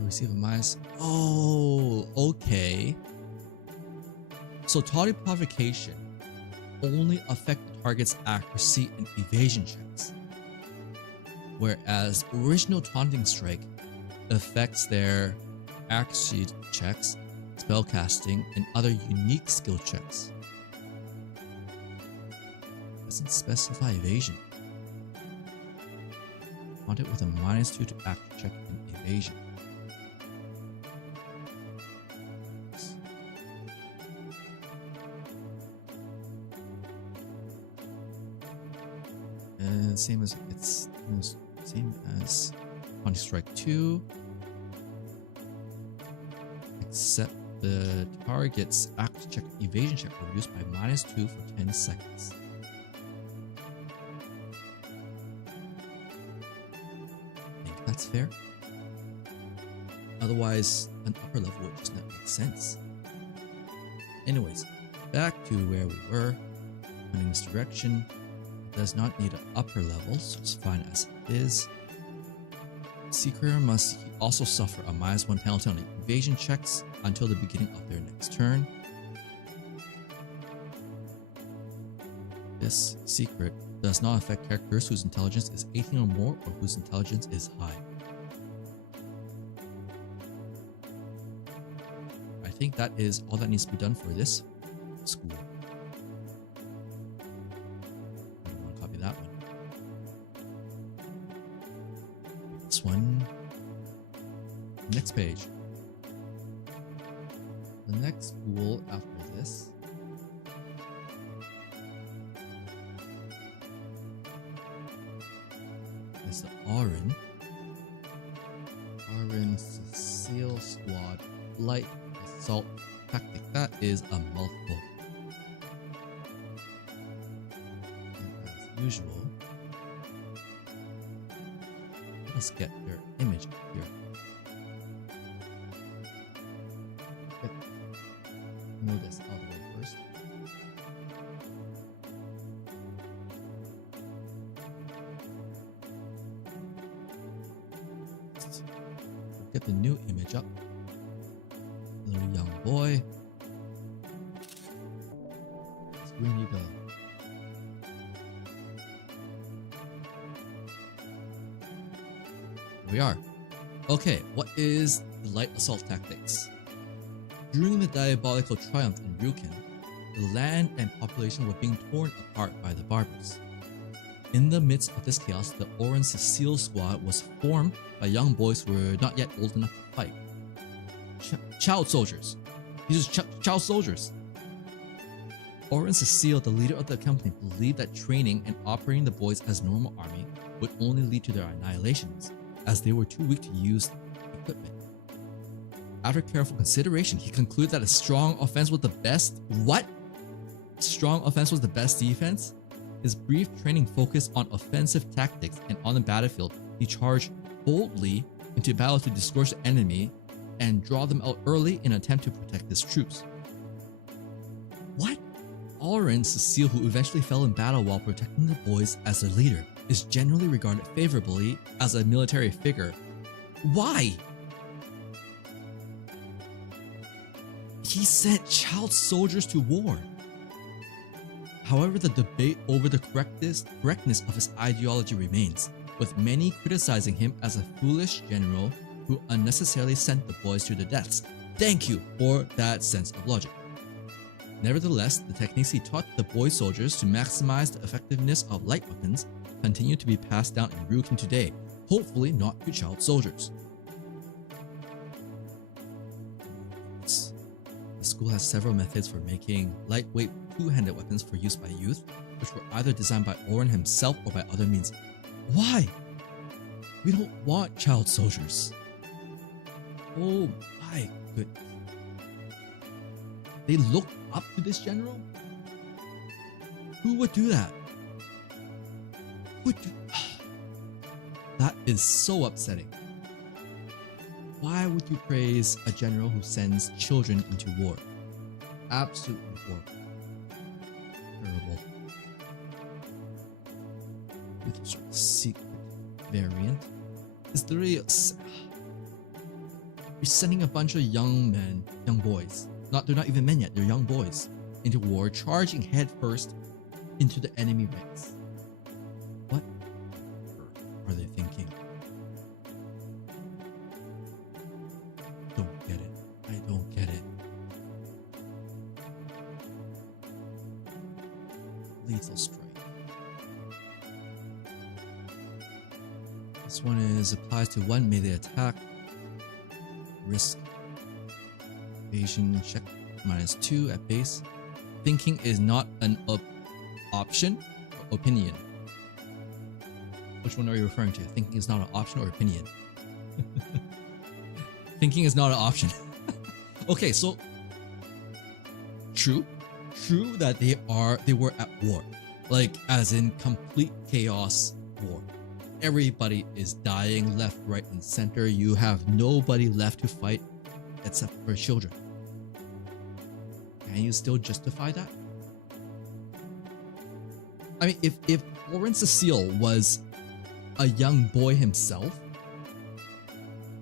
Receive a minus. Oh, okay. So taunting provocation only affect the target's accuracy and evasion checks, whereas original taunting strike affects their accuracy checks, spellcasting, and other unique skill checks. Doesn't specify evasion. Taunt it with a -2 to accuracy check and evasion. And same as same as taunting strike 2. except the target's act check evasion check were reduced by -2 for 10 seconds. I think that's fair. Otherwise, an upper level would just not make sense. Anyways, back to where we were. Pointing this direction. It does not need an upper level, so it's fine as it is. Seeker must also suffer a -1 penalty on evasion checks until the beginning of their next turn. This secret does not affect characters whose intelligence is 18 or more or whose intelligence is high. I think that is all that needs to be done for this school. I don't want to copy that one. This one. Next page. The next school after this is the Orin Cecile Squad Light Assault Tactic. That is a mouthful. And as usual, let's get their image here. Know this all the way first. Get the new image up. Little young boy. Screen you go. Here we are. Okay, what is the light assault tactics? During the diabolical triumph in Ryukin, the land and population were being torn apart by the barbers. In the midst of this chaos, the Orin Cecile Squad was formed by young boys who were not yet old enough to fight. Child soldiers. These are child soldiers. Orin Cecile, the leader of the company, believed that training and operating the boys as normal army would only lead to their annihilations, as they were too weak to use equipment. After careful consideration, he concluded that a strong offense was the best. What? Strong offense was the best defense? His brief training focused on offensive tactics, and on the battlefield, he charged boldly into battle to discourage the enemy and draw them out early in an attempt to protect his troops. What? Orin Cecile, who eventually fell in battle while protecting the boys as their leader, is generally regarded favorably as a military figure. Why? He sent child soldiers to war. However, the debate over the correctness of his ideology remains, with many criticizing him as a foolish general who unnecessarily sent the boys to their deaths. Thank you for that sense of logic. Nevertheless, the techniques he taught the boy soldiers to maximize the effectiveness of light weapons continue to be passed down in Ryukin today, hopefully not to child soldiers. The school has several methods for making lightweight two-handed weapons for use by youth, which were either designed by Orin himself or by other means. Why? We don't want child soldiers. Oh my goodness. They look up to this general? Who would do that? That is so upsetting. Why would you praise a general who sends children into war? Absolutely horrible. Terrible. With secret variant is literally you're sending a bunch of young men, young boys. They're not even men yet. They're young boys into war, charging headfirst into the enemy ranks. What are they thinking? Don't get it. I don't get it. Lethal strike. This one applies to one melee attack. Risk evasion check -2 at base. Thinking is not an option or opinion. Which one are you referring to? Thinking is not an option or opinion? Thinking is not an option. Okay, so true, true that they were at war, like as in complete chaos war. Everybody is dying left, right, and center. You have nobody left to fight except for children. Can you still justify that? I mean, if Oren Cecile was a young boy himself,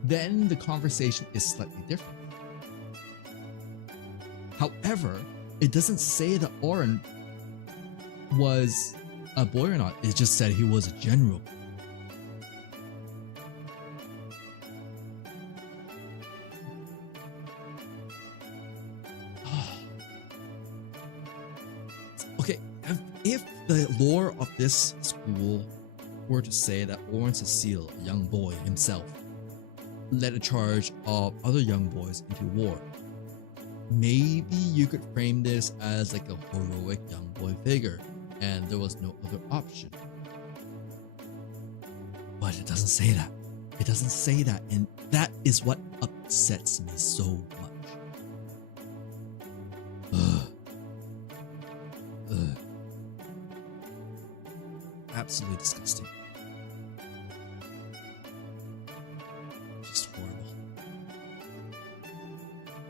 then the conversation is slightly different. However, it doesn't say that Oren was a boy or not. It just said he was a general. Okay, if the lore of this school were to say that Oren Cecile, a young boy himself, led a charge of other young boys into war, maybe you could frame this as like a heroic young boy figure, and there was no other option. But it doesn't say that. It doesn't say that, and that is what upsets me so much. Absolutely disgusting. Just horrible.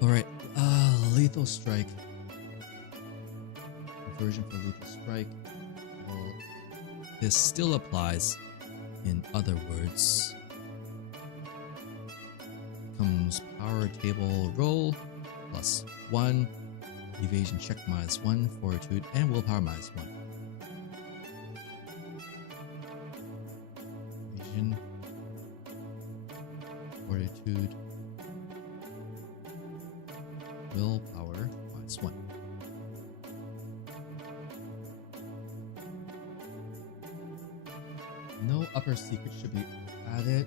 Alright, Lethal Strike. Conversion for Lethal Strike. Well, this still applies. In other words, comes power table roll plus 1, evasion check -1, fortitude, and willpower -1. Evasion, fortitude, willpower -1. No upper secret should be added.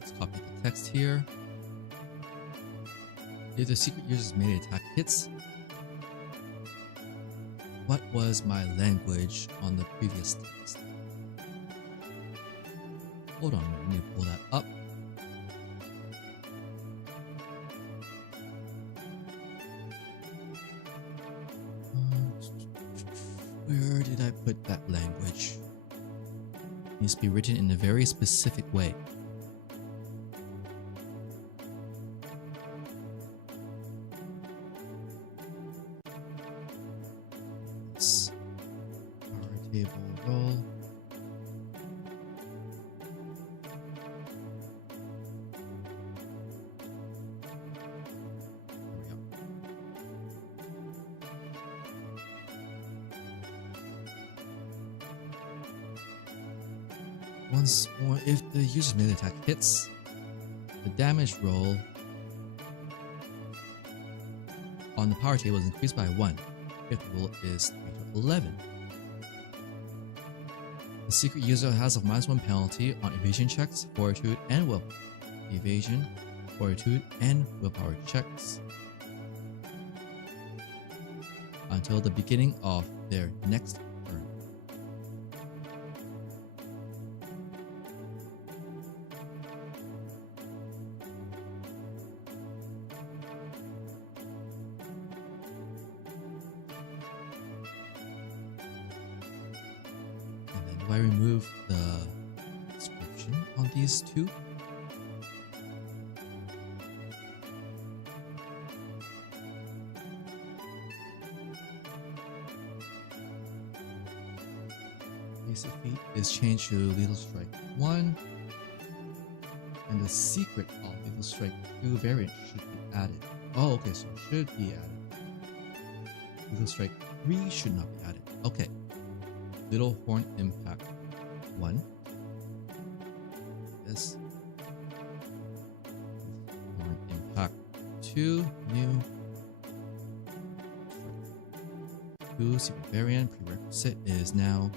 Let's copy the text here. If the secret user's melee attack hits, what was my language on the previous text? Hold on, I need to pull that up. Where did I put that language? It needs to be written in a very specific way. Let's power table roll. Once more, if the user's melee attack hits, the damage roll on the power table is increased by 1 if the roll is 3 to 11. The secret user has a -1 penalty on evasion checks, fortitude, and will. Evasion, fortitude, and willpower checks until the beginning of their next turn. Do I remove the description on these two? Basic feat is changed to Lethal Strike 1, and the secret of Lethal Strike 2 variant should be added. Oh, okay, so it should be added. Lethal Strike 3 should not be added. Okay. Little Horn Impact 1. This. Horn Impact 2. New. 2 secret variant prerequisite is now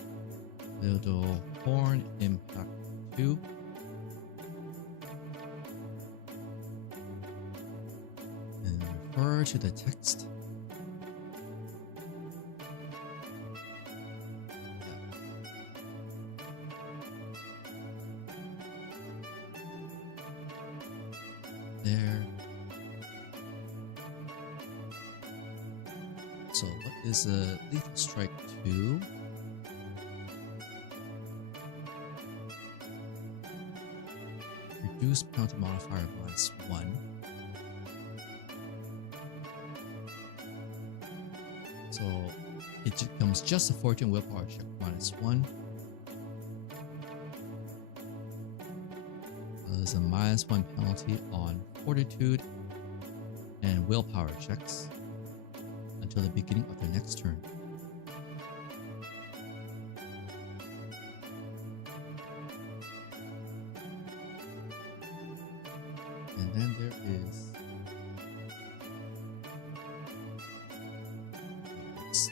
Little Horn Impact 2. And refer to the text. So what is a Lethal Strike 2? Reduce penalty modifier -1. So it becomes just a fortune willpower check -1. There's a -1 penalty on fortitude and willpower checks until the beginning of their next turn. And then there is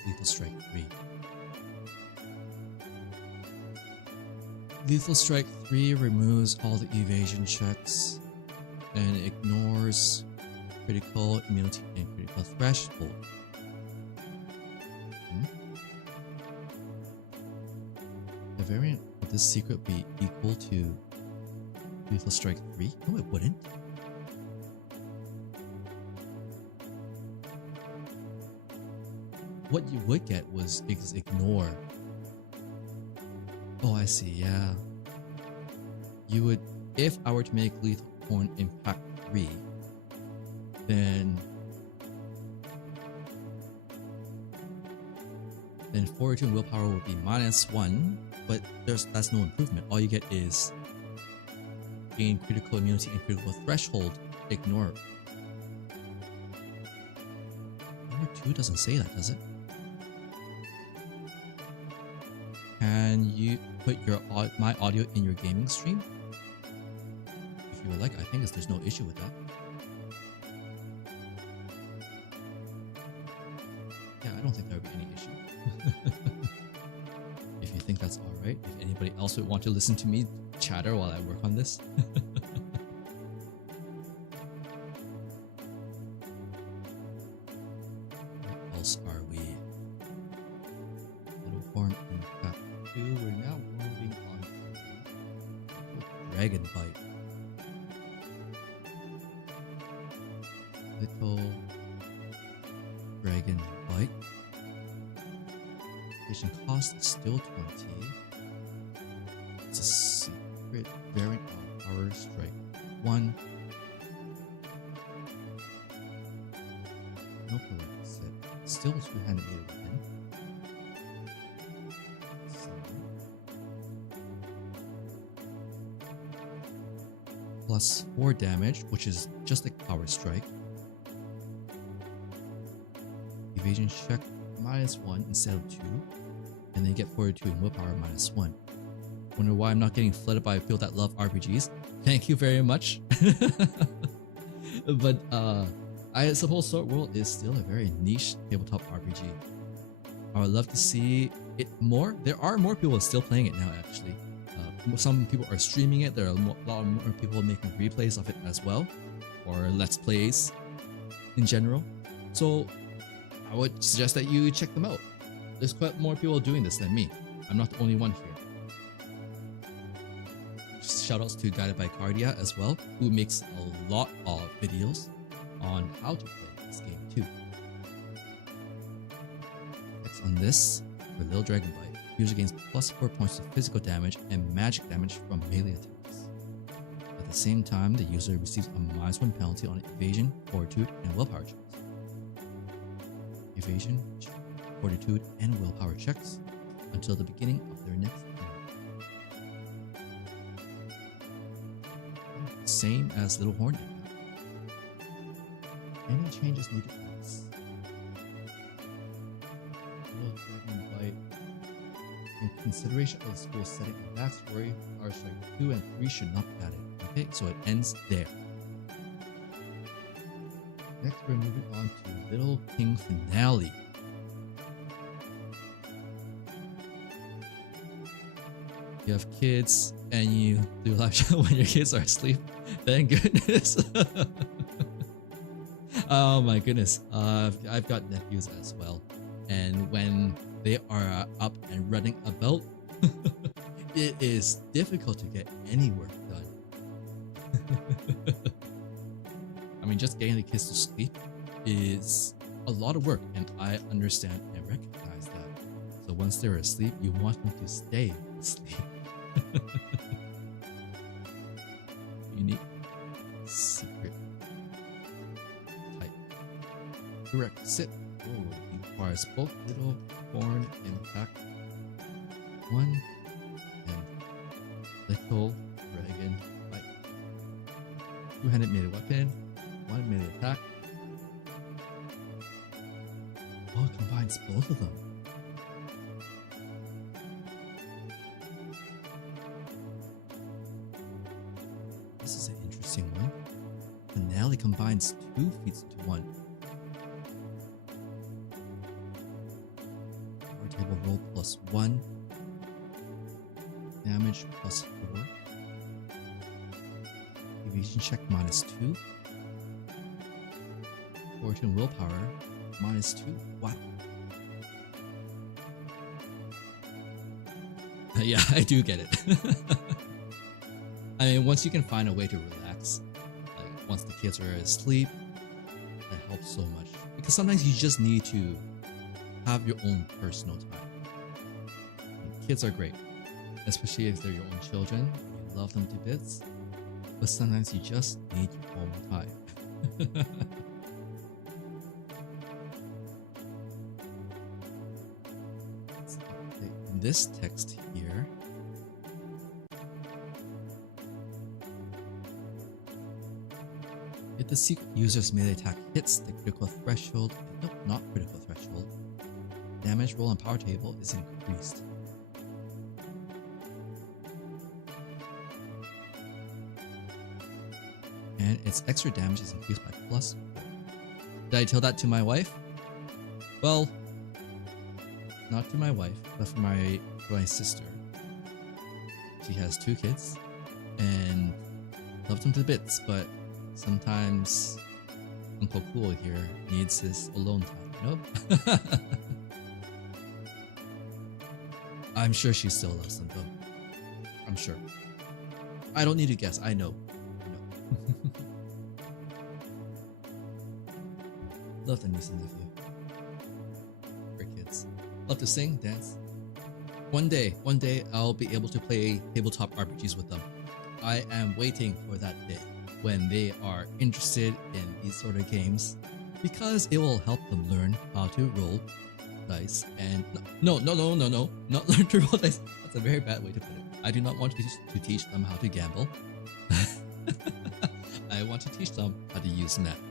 Lethal Strike 3. Lethal Strike 3 removes all the evasion checks and ignores critical immunity and critical threshold. The variant of this secret be equal to Lethal Strike 3? No, it wouldn't. What you would get was ignore. Oh, I see, yeah. You would, if I were to make Lethal Horn Impact 3, then fortitude and willpower would be -1, but that's no improvement. All you get is gain critical immunity and critical threshold. Ignore. Number 2 doesn't say that, does it? Can you put my audio in your gaming stream? If you would like, I think there's no issue with that. Yeah, I don't think there would be any issue. If you think that's alright, if anybody else would want to listen to me chatter while I work on this. What else are we? Little Horn Impact 2. We're now moving on to Dragon Bite. Little Dragon Bite. Patient cost is still 20. It's a secret variant of Power Strike 1. No prerequisite. Still two-handed melee weapon. Plus 4 damage, which is just like Power Strike. Evasion check -1 instead of 2, and then you get fortitude and willpower -1. Wonder why I'm not getting flooded by people that love RPGs? Thank you very much. But I suppose Sword World is still a very niche tabletop RPG. I would love to see it more. There are more people still playing it now, actually. Some people are streaming it. There are a lot more people making replays of it as well, or let's plays in general. So I would suggest that you check them out. There's quite more people doing this than me. I'm not the only one here. Shoutouts to Guided by Cardia as well, who makes a lot of videos on how to play this game too. Next on this, for Little Dragon Bite, user gains +4 points of physical damage and magic damage from melee attacks. At the same time, the user receives a -1 penalty on evasion, fortitude, and willpower checks. Evasion, fortitude, and willpower checks until the beginning of their next turn. Same as Little Horn Impact. Any changes needed for this? Little Dragon Bite. In consideration of the school setting and backstory, Power Strike 2 and 3 should not be added. Okay, so it ends there. Next, we're moving on to Little King Finale. You have kids and you do live chat when your kids are asleep. Thank goodness. Oh my goodness. I've got nephews as well. And when they are up and running about, it is difficult to get any work done. I mean, just getting the kids to sleep is a lot of work, and I understand and recognize that. So once they're asleep, you want them to stay asleep. Unique secret type. Prerequisite. Requires both little horn impact 1 and little dragon bite. 2-handed melee weapon, 1 melee attack. Oh, it combines both of them. This is an interesting one. Finale combines 2 feats into 1. Power table roll +1. Damage +4. Evasion check -2. Fortune willpower -2. What? Yeah, I do get it. I mean, once you can find a way to relax, like once the kids are asleep, that helps so much. Because sometimes you just need to have your own personal time. And kids are great, especially if they're your own children. You love them to bits, but sometimes you just need your own time. In this text here, if the secret user's melee attack hits the critical threshold, nope, not critical threshold, damage roll on power table is increased. And its extra damage is increased by +4. Did I tell that to my wife? Well, not to my wife, but for my sister. She has 2 kids and loves them to bits, but sometimes Uncle Cool here needs his alone time. Nope. I'm sure she still loves them though. I'm sure. I don't need to guess. I know. Love the niece and nephew. Great kids. Love to sing, dance. One day I'll be able to play tabletop RPGs with them. I am waiting for that day when they are interested in these sort of games, because it will help them learn how to roll dice and no, not learn to roll dice. That's a very bad way to put it. I do not want to teach them how to gamble. I want to teach them how to use math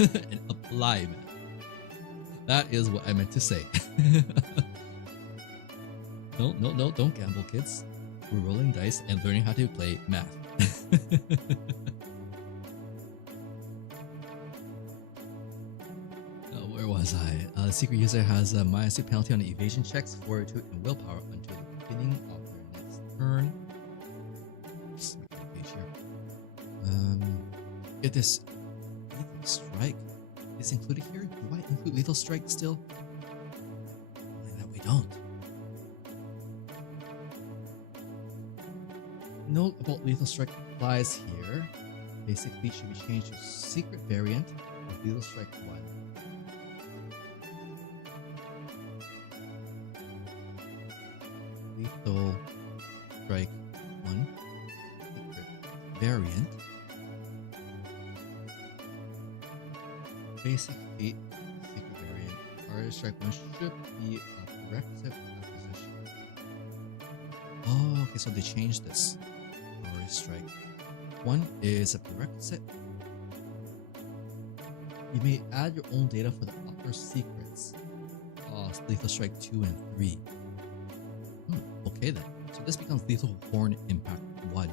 and apply math. That is what I meant to say. No, don't gamble, kids. We're rolling dice and learning how to play math. Where was I? Secret user has a -2 penalty on the evasion checks, fortitude, and willpower until the beginning of their next turn. Just make a page here. If this lethal strike is included here, do I include lethal strike still? That we don't. Note about lethal strike applies here. Basically, should be changed to secret variant of lethal strike 1. Lethal strike 1 secret variant. Basic feat secret variant. Artist strike 1 should be a prerequisite acquisition. Oh, okay, so they changed this. Strike 1 is a prerequisite. You may add your own data for the upper secrets. Lethal strike 2 and 3. Okay then. So this becomes lethal horn impact 1.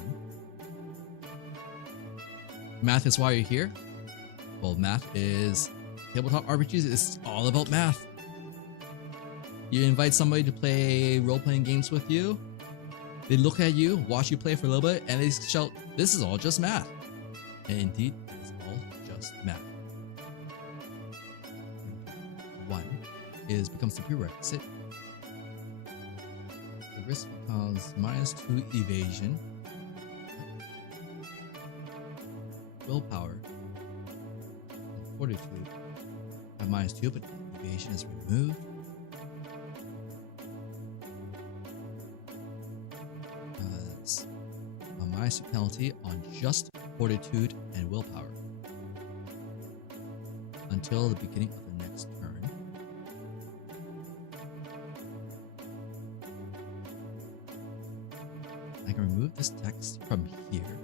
Math is why you're here. Well, math is tabletop RPGs. It's all about math. You invite somebody to play role-playing games with you. They look at you, watch you play for a little bit, and they shout, "This is all just math." And indeed, it is all just math. 1 becomes the prerequisite. The risk becomes -2 evasion, willpower, and fortitude, and -2, but deviation is removed. A -2 penalty on just fortitude and willpower until the beginning of the next turn. I can remove this text from here,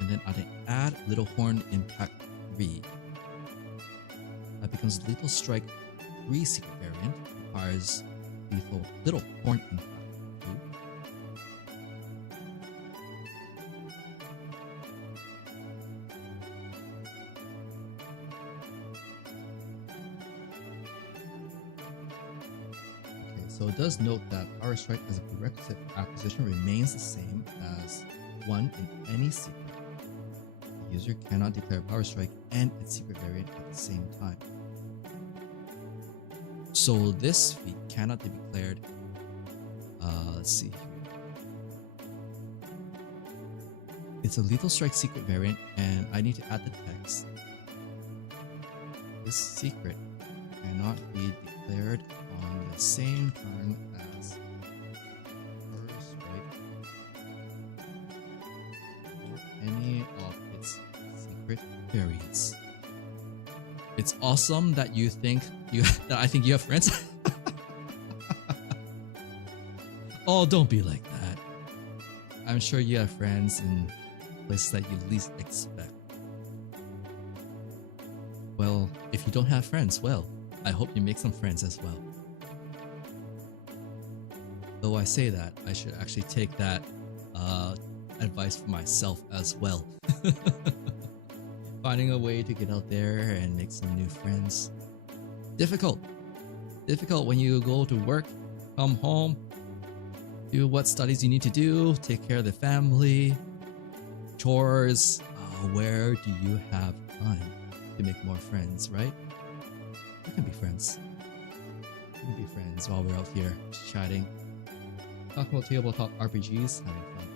and then I can add Little Horn Impact 3. That becomes Lethal Strike 3 secret variant, requires Little Horn Impact 2. So it does note that Power Strike as a prerequisite for acquisition remains the same as 1 in any secret. The user cannot declare Power Strike and its secret variant at the same time. So this feat cannot be declared. Let's see here. It's a Lethal Strike secret variant, and I need to add the text. This secret cannot be declared on the same turn as First Strike or any of its secret variants. It's awesome that you think that I think you have friends. Oh, don't be like that. I'm sure you have friends in places that you least expect. Well, if you don't have friends, well, I hope you make some friends as well. Though I say that, I should actually take that advice for myself as well. Finding a way to get out there and make some new friends. Difficult when you go to work, come home, do what studies you need to do, take care of the family, chores. Where do you have time to make more friends, right? We can be friends. We can be friends while we're out here chatting, talking about tabletop RPGs, having fun.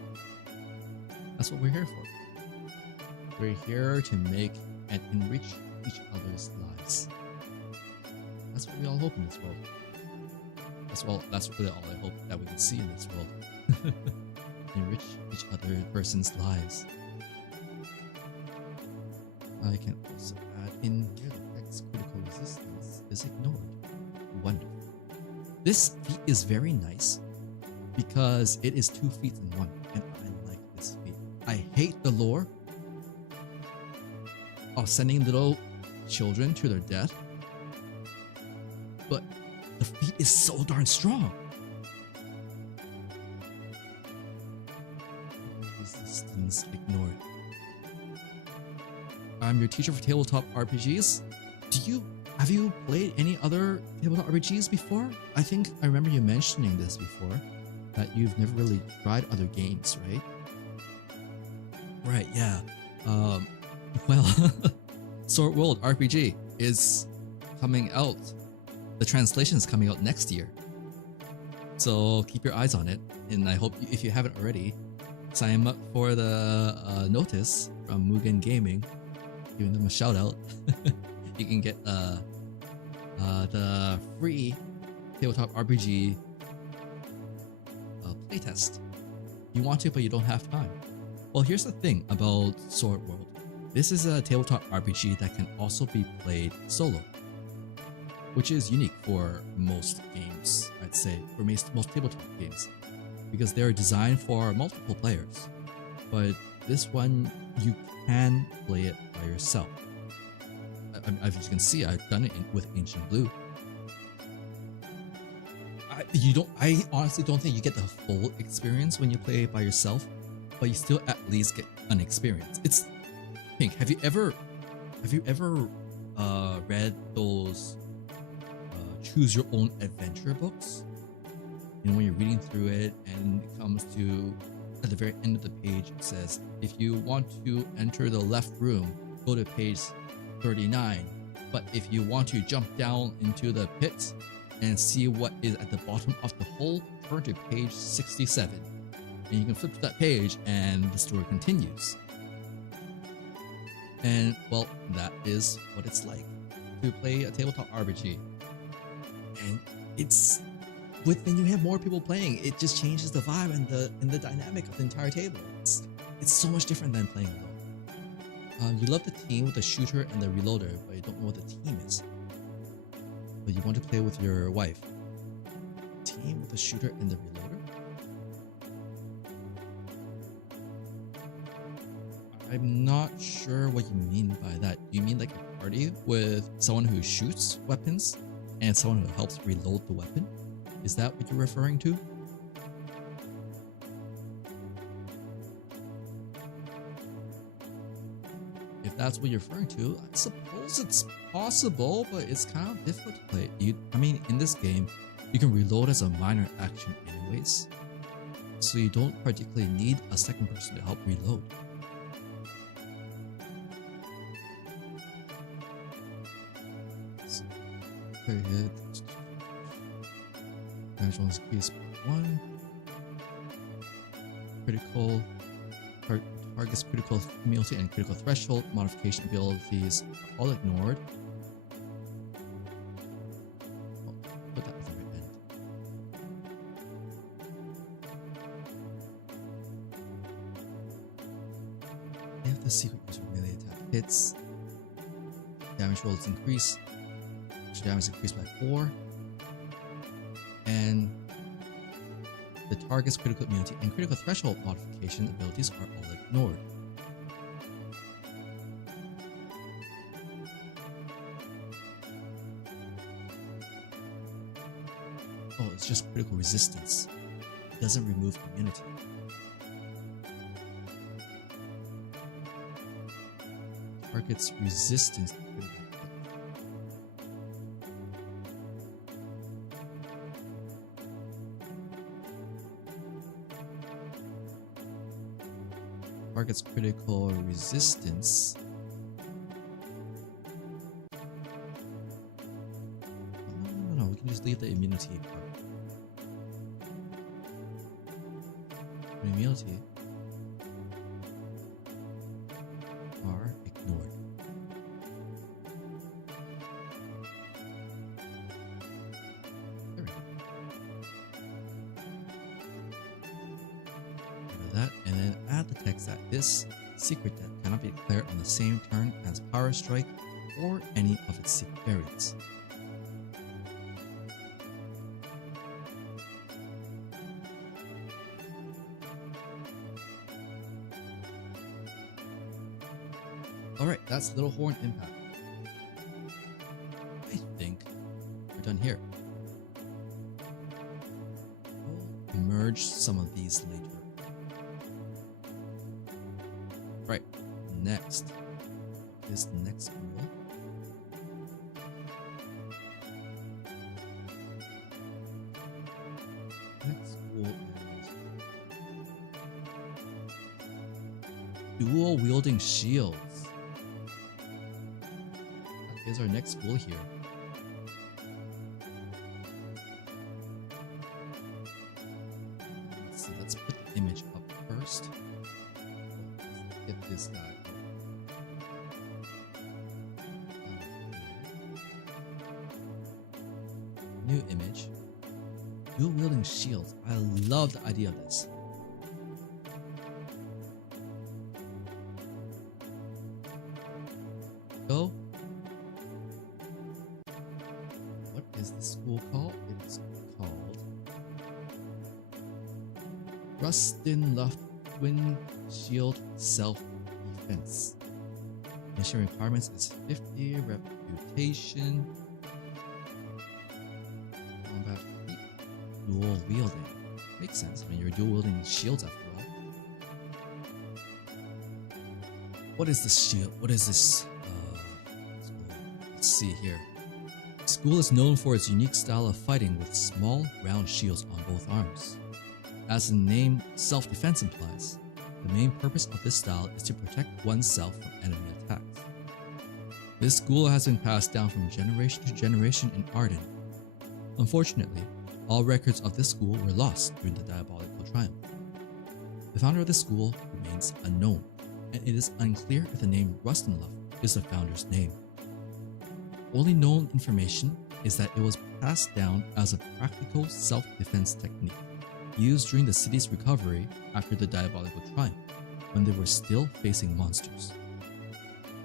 That's what we're here for. We're here to make and enrich each other's lives. That's what we all hope in this world. That's really all I hope that we can see in this world. Enrich each other person's lives. I can also add in here the text critical resistance is ignored. Wonderful. This feat is very nice because it is 2 feats in 1, and I like this feat. I hate the lore of sending little children to their death, but the feat is so darn strong. Resistance ignored. I'm your teacher for tabletop RPGs. Have you played any other tabletop RPGs before? I think I remember you mentioning this before, that you've never really tried other games, right? Right, yeah. Well, Sword World RPG is coming out. The translation is coming out next year. So keep your eyes on it, and I hope if you haven't already, sign up for the notice from Mugen Gaming, giving them a shout out. You can get the free tabletop RPG playtest. You want to, but you don't have time. Well, here's the thing about Sword World. This is a tabletop RPG that can also be played solo, which is unique for most games, I'd say, for most tabletop games, because they're designed for multiple players. But this one, you can play it by yourself. As you can see, I've done it with Ancient Blue. I honestly don't think you get the full experience when you play it by yourself, but you still at least get an experience. It's Pink. Have you ever read those choose your own adventure books? You know, when you're reading through it and it comes to at the very end of the page, it says, if you want to enter the left room, go to page 39. But if you want to jump down into the pit and see what is at the bottom of the hole, turn to page 67. And you can flip to that page and the story continues. And well, that is what it's like. to play a tabletop RPG. And it's when you have more people playing, it just changes the vibe and the dynamic of the entire table. It's so much different than playing alone. You love the team with the shooter and the reloader, but you don't know what the team is. But you want to play with your wife. Team with the shooter and the reloader? I'm not sure what you mean by that. Do you mean like a party with someone who shoots weapons and someone who helps reload the weapon? Is that what you're referring to? If that's what you're referring to, I suppose it's possible, but it's kind of difficult to play. I mean, in this game, you can reload as a minor action anyways, so you don't particularly need a second person to help reload. Okay, damage on increase by 1. Critical target's critical immunity and critical threshold modification abilities are all ignored. Oh, put that at the right end. If the secret user melee attack hits, damage rolls increase. Damage is increased by 4, and the target's critical immunity and critical threshold modification abilities are all ignored. Oh, it's just critical resistance. It doesn't remove immunity. Target's resistance to critical. Target's critical resistance. No, we can just leave the immunity part. Immunity are ignored. There we go. That, and then add the text that this secret deck cannot be declared on the same turn as Power Strike or any of its secret variants. Alright, that's Little Horn Impact. I think we're done here. We'll merge some of these later. Right, next is the next school. Next school is dual wielding shields. That is our next school here. Let's see, let's put the image up first. Get this guy. New image. Dual wielding shields. I love the idea of this. Go. What is the school called? It is called Rustin Luft Twin Shield Self-Defense. Mission requirements is 50 reputation. Combat feat. Dual wielding. Makes sense. I mean, you're dual wielding shields after all. What is this shield? What is this school? Let's see here. The school is known for its unique style of fighting with small, round shields on both arms. As the name self-defense implies, the main purpose of this style is to protect oneself from enemy attacks. This school has been passed down from generation to generation in Arden. Unfortunately, all records of this school were lost during the diabolical triumph. The founder of the school remains unknown, and it is unclear if the name Rustenluft is the founder's name. Only known information is that it was passed down as a practical self-defense technique used during the city's recovery after the diabolical triumph, when they were still facing monsters.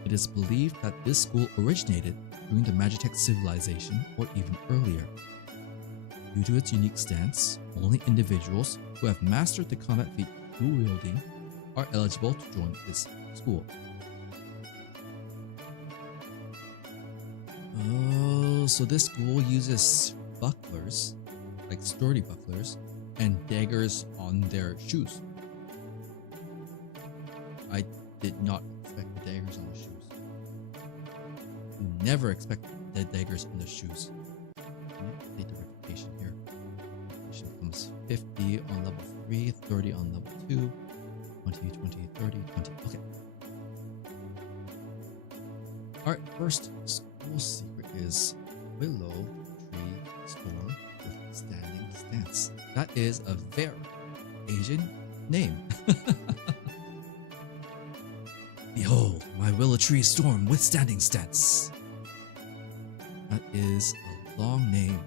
It is believed that this school originated during the Magitech civilization or even earlier. Due to its unique stance, only individuals who have mastered the combat feat dual wielding are eligible to join this school. Oh, so this school uses bucklers, like sturdy bucklers, and daggers on their shoes. I did not expect the daggers on the shoes. You never expect the daggers on the shoes. Update the reputation here. Reputation becomes 50 on level 3, 30 on level 2, 20, 20, 30, 20. Okay. Alright, first school secret is Willow Tree Storm with Standing Stance. That is a very Asian name. Behold, my Willow Tree Storm with Standing Stance. That is a long name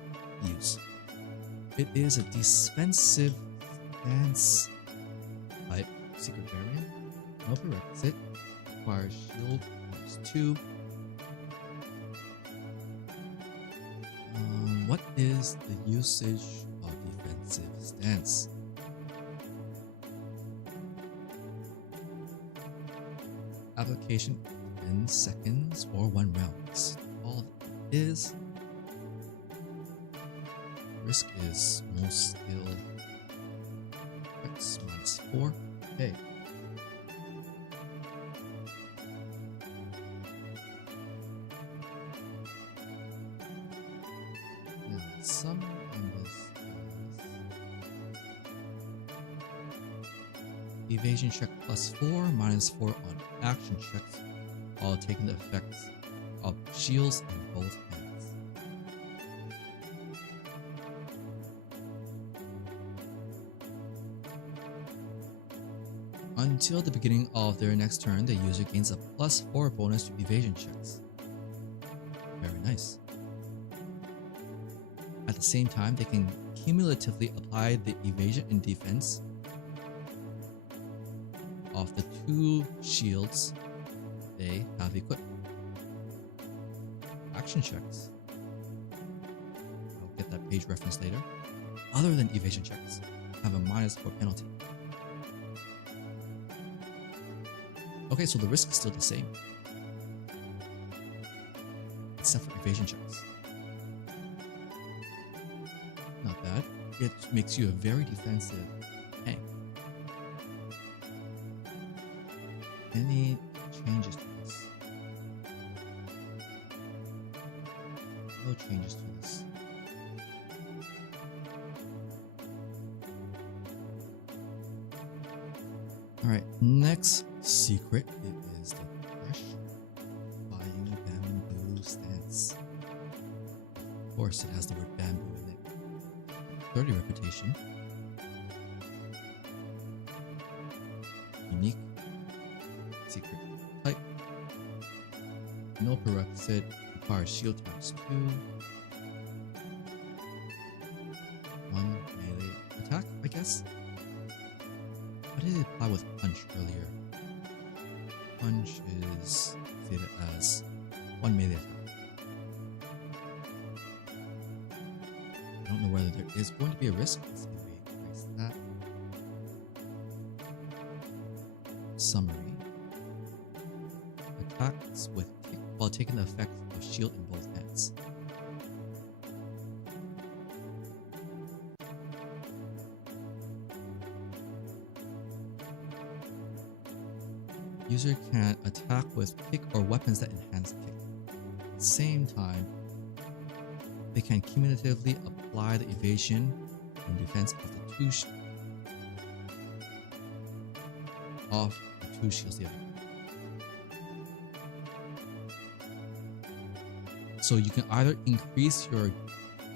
to use. It is a defensive stance type secret variant. No prerequisite. Requires shield +2. What is the usage of defensive stance? Application in seconds or 1 round. That's all it is. Risk is most skill X -4. Okay. Now, some on this is evasion check +4, -4 on action checks, while taking the effects of shields in both hands. Until the beginning of their next turn, the user gains a +4 bonus to evasion checks. Very nice. At the same time, they can cumulatively apply the evasion and defense of the 2 shields they have equipped. Action checks. I'll get that page reference later. Other than evasion checks, have a -4 penalty. Okay, so the risk is still the same, except for evasion checks. Not bad. It makes you a very defensive tank. Any changes to this? No changes to this. Alright, next secret is the fresh bamboo stance. Of course, it has the word bamboo in it. 30 reputation. Unique. Secret type. No prerequisite. Requires shield ×2. 1 melee attack, I guess. Why did it apply with punch earlier? Punch is stated as 1 melee attack. I don't know whether there is going to be a risk. Let's see if we erase that. Summary. Attacks with kick while taking the effect of shield in both hands. User can attack with kick or weapons that enhance kick. At the same time, they can cumulatively apply the evasion and defense of the 2 shields they have. So you can either increase your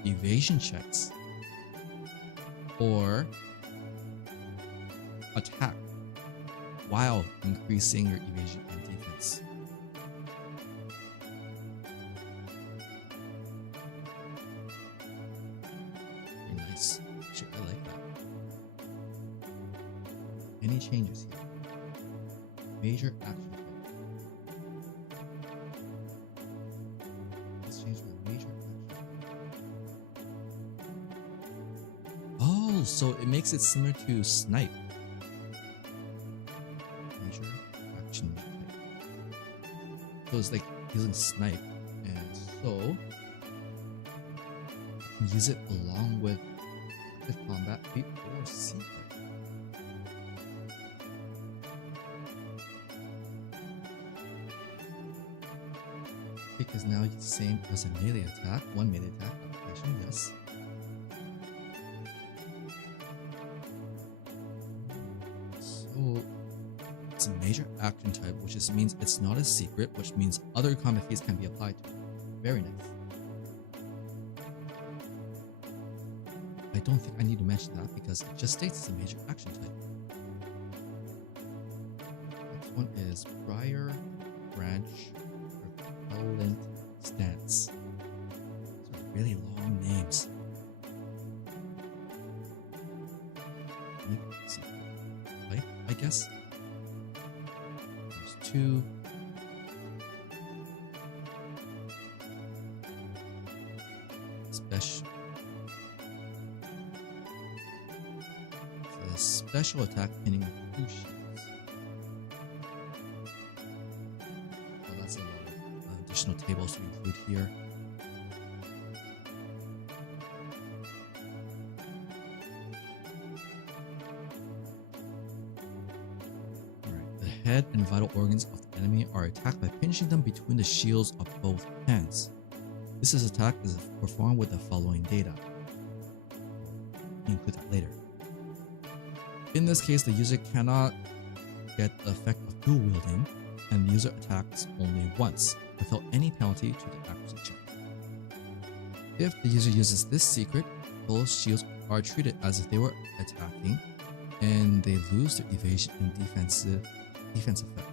evasion checks or attack while increasing your evasion and defense. any changes here. Major action type. Let's change to a major action type. Oh, so it makes it similar to snipe. Major action type. So it's like using snipe, and so you can use it along with active combat, feat, or secret. Is now the same as a melee attack. One melee attack application, yes. So it's a major action type, which means it's not a secret, which means other combat feats can be applied to. Very nice. I don't think I need to mention that because it just states it's a major action type. Next one is Briar Branch Repellent Stance. Those are really long names. Life, I guess. There's two. Special attack pinning with 2 shields. Oh, that's a lot of additional tables to include here. Alright, the head and vital organs of the enemy are attacked by pinching them between the shields of both hands. This attack is performed with the following data. We'll include that later. In this case, the user cannot get the effect of dual wielding, and the user attacks only once, without any penalty to the accuracy check. If the user uses this secret, both shields are treated as if they were attacking, and they lose their evasion and defense effect.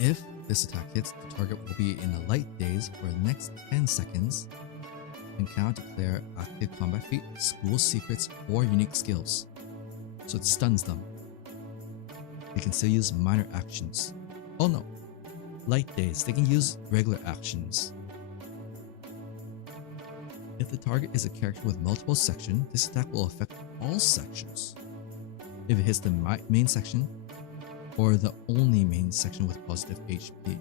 If this attack hits, the target will be in a light daze for the next 10 seconds, and cannot declare active combat feat, school secrets, or unique skills. So it stuns them. They can still use minor actions. Oh no, light days, they can use regular actions. If the target is a character with multiple sections, this attack will affect all sections. If it hits the main section, or the only main section with positive HP.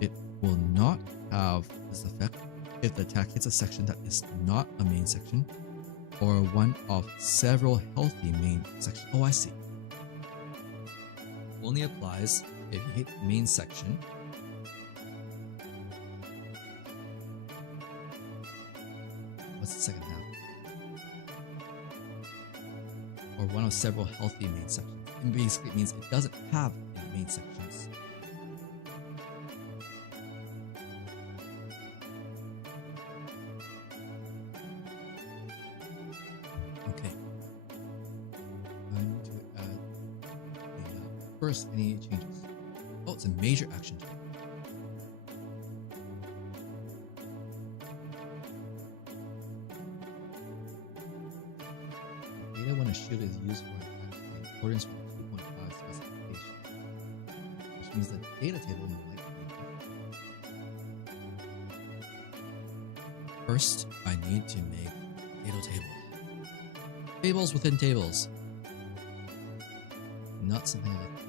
It will not have this effect if the attack hits a section that is not a main section, or one of several healthy main sections. Oh, I see. Only applies if you hit main section. What's the second half? Or one of several healthy main sections. And basically it means it doesn't have any main sections. Okay. I'm going to add the first any changes. Oh, it's a major action type. Data when a shield is used for an attack in accordance with 2.5 specification, which means the data table will likely be different. First, I need to make data table. Tables within tables. Not something I like to do.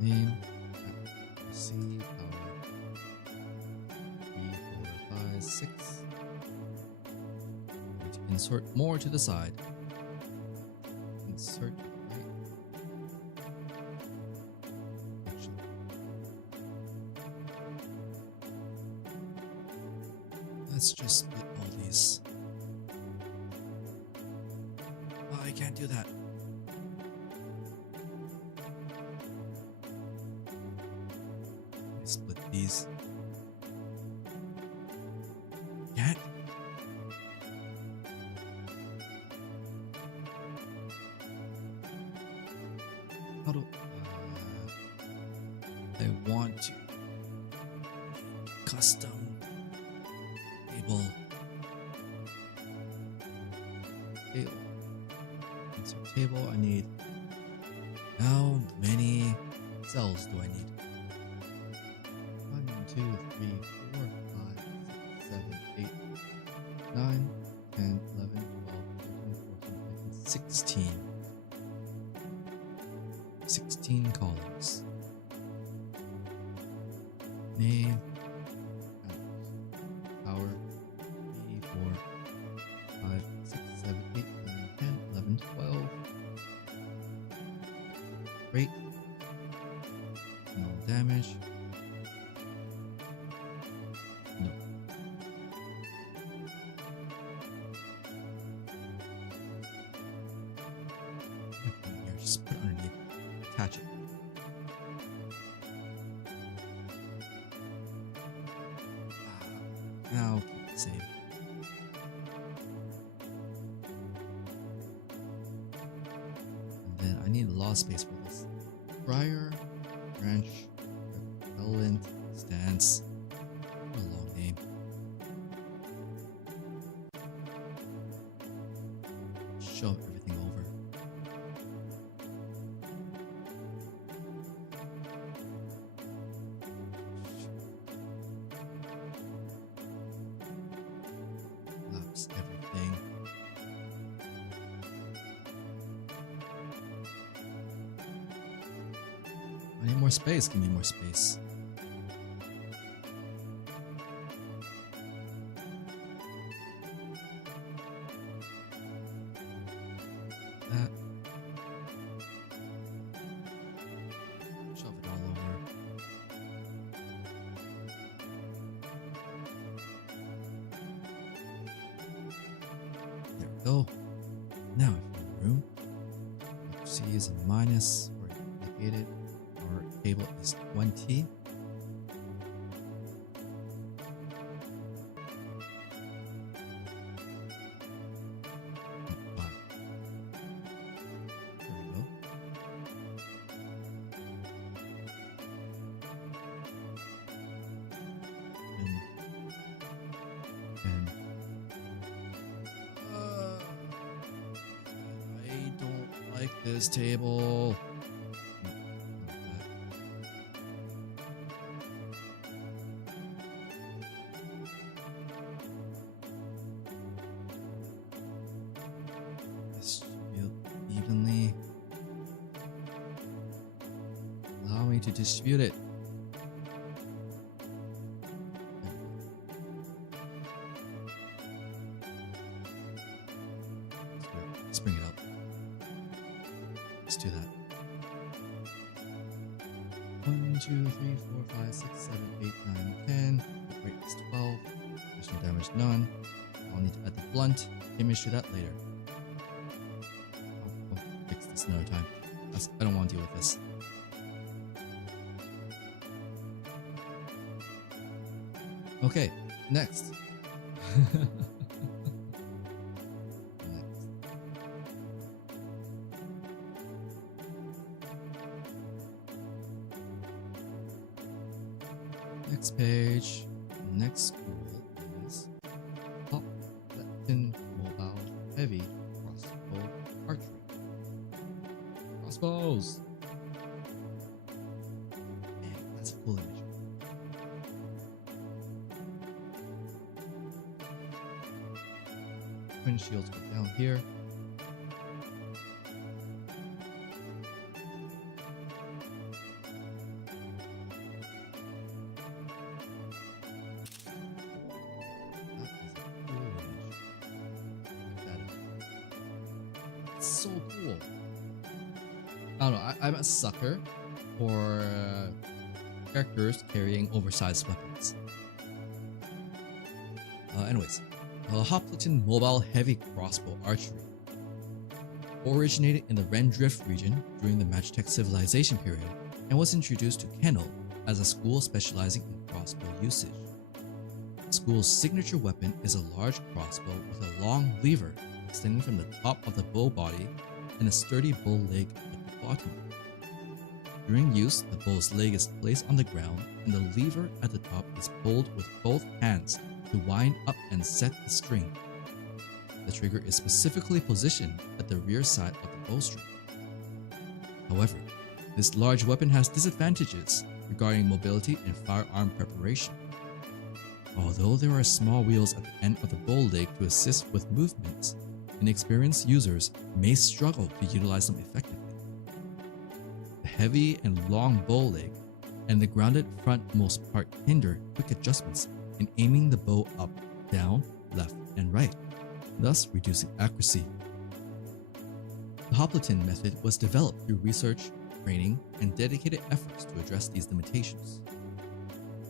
Name, C, power, 3, 4, 5, 6. Need to insert more to the side. Insert right. Actually. Let's just split all these. Oh, I can't do that. Split these. Can't. How do I want to custom Table. Table. Insert table. I need. How many cells do I need? 1, 2, 3, 4, 5, 6, 7, 8, 9, 10, 11, 12, 13, 14, 15, 16. 16 columns. Name. Power. 3, 4, 5, 6, 7, 8, 9, 10, 11, 12. Great. No damage. No. Here, just put it underneath. Attach it. Now keep it safe. And then I need a lot of space for this. Briar, branch, repellent, stance. What a long name. Shove everything over. Collapse everything. I need more space. Give me more space. That. Shove it all over. There we go. Now if you're in the room, C is a minus or indicated. Our table is 20. There we go. And I don't like this table. Distribute evenly. Allow me to distribute it. Let's bring it up. Let's do that. 1, 2, 3, 4, 5, 6, 7, 8, 9, 10. The rate is 12. There's no damage, none. I'll need to add the blunt. Image to that later. I'll fix this another time. I don't want to deal with this. Okay, next. Next page. Next school is Top Latin Mobile Heavy Crossbow Archery. Crossbows! Man, that's a cool image. Twin shields go down here. So cool. I don't know, I'm a sucker for characters carrying oversized weapons. Anyways, Hopliton Mobile Heavy Crossbow Archery originated in the Rendrift region during the Magitech Civilization period and was introduced to Kennel as a school specializing in crossbow usage. The school's signature weapon is a large crossbow with a long lever extending from the top of the bow body and a sturdy bow leg at the bottom. During use, the bow's leg is placed on the ground and the lever at the top is pulled with both hands to wind up and set the string. The trigger is specifically positioned at the rear side of the bowstring. However, this large weapon has disadvantages regarding mobility and firearm preparation. Although there are small wheels at the end of the bow leg to assist with movements, inexperienced users may struggle to utilize them effectively. The heavy and long bow leg and the grounded frontmost part hinder quick adjustments in aiming the bow up, down, left, and right, thus reducing accuracy. The Hopleton method was developed through research, training, and dedicated efforts to address these limitations.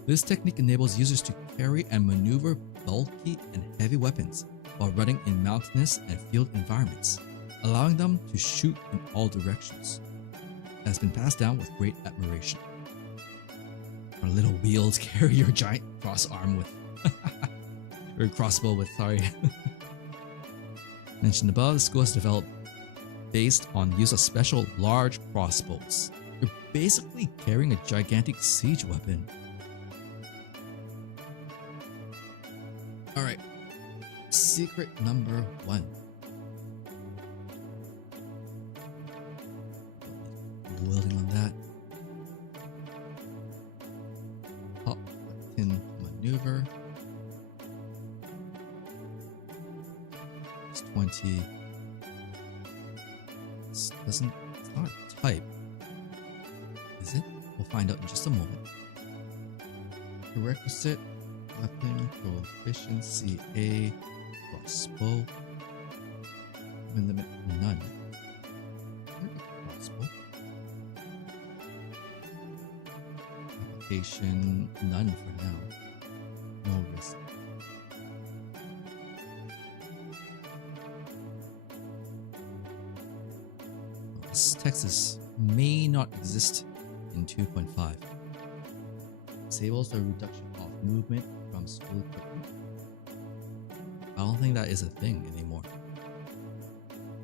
This technique enables users to carry and maneuver bulky and heavy weapons while running in mountainous and field environments, allowing them to shoot in all directions. It has been passed down with great admiration. Our little wheels carry your giant crossarm with or crossbow with, sorry. Mentioned above, the school is developed based on the use of special large crossbows. You're basically carrying a gigantic siege weapon. Alright, secret number 1. Building on that. Hopleton maneuver. It's 20. It's not a type. Is it? We'll find out in just a moment. Prerequisite weapon proficiency A crossbow. Weapon limit none. Crossbow. Application none for now. No risk. This text may not exist in 2.5. Disables the reduction of movement from school equipment. I don't think that is a thing anymore.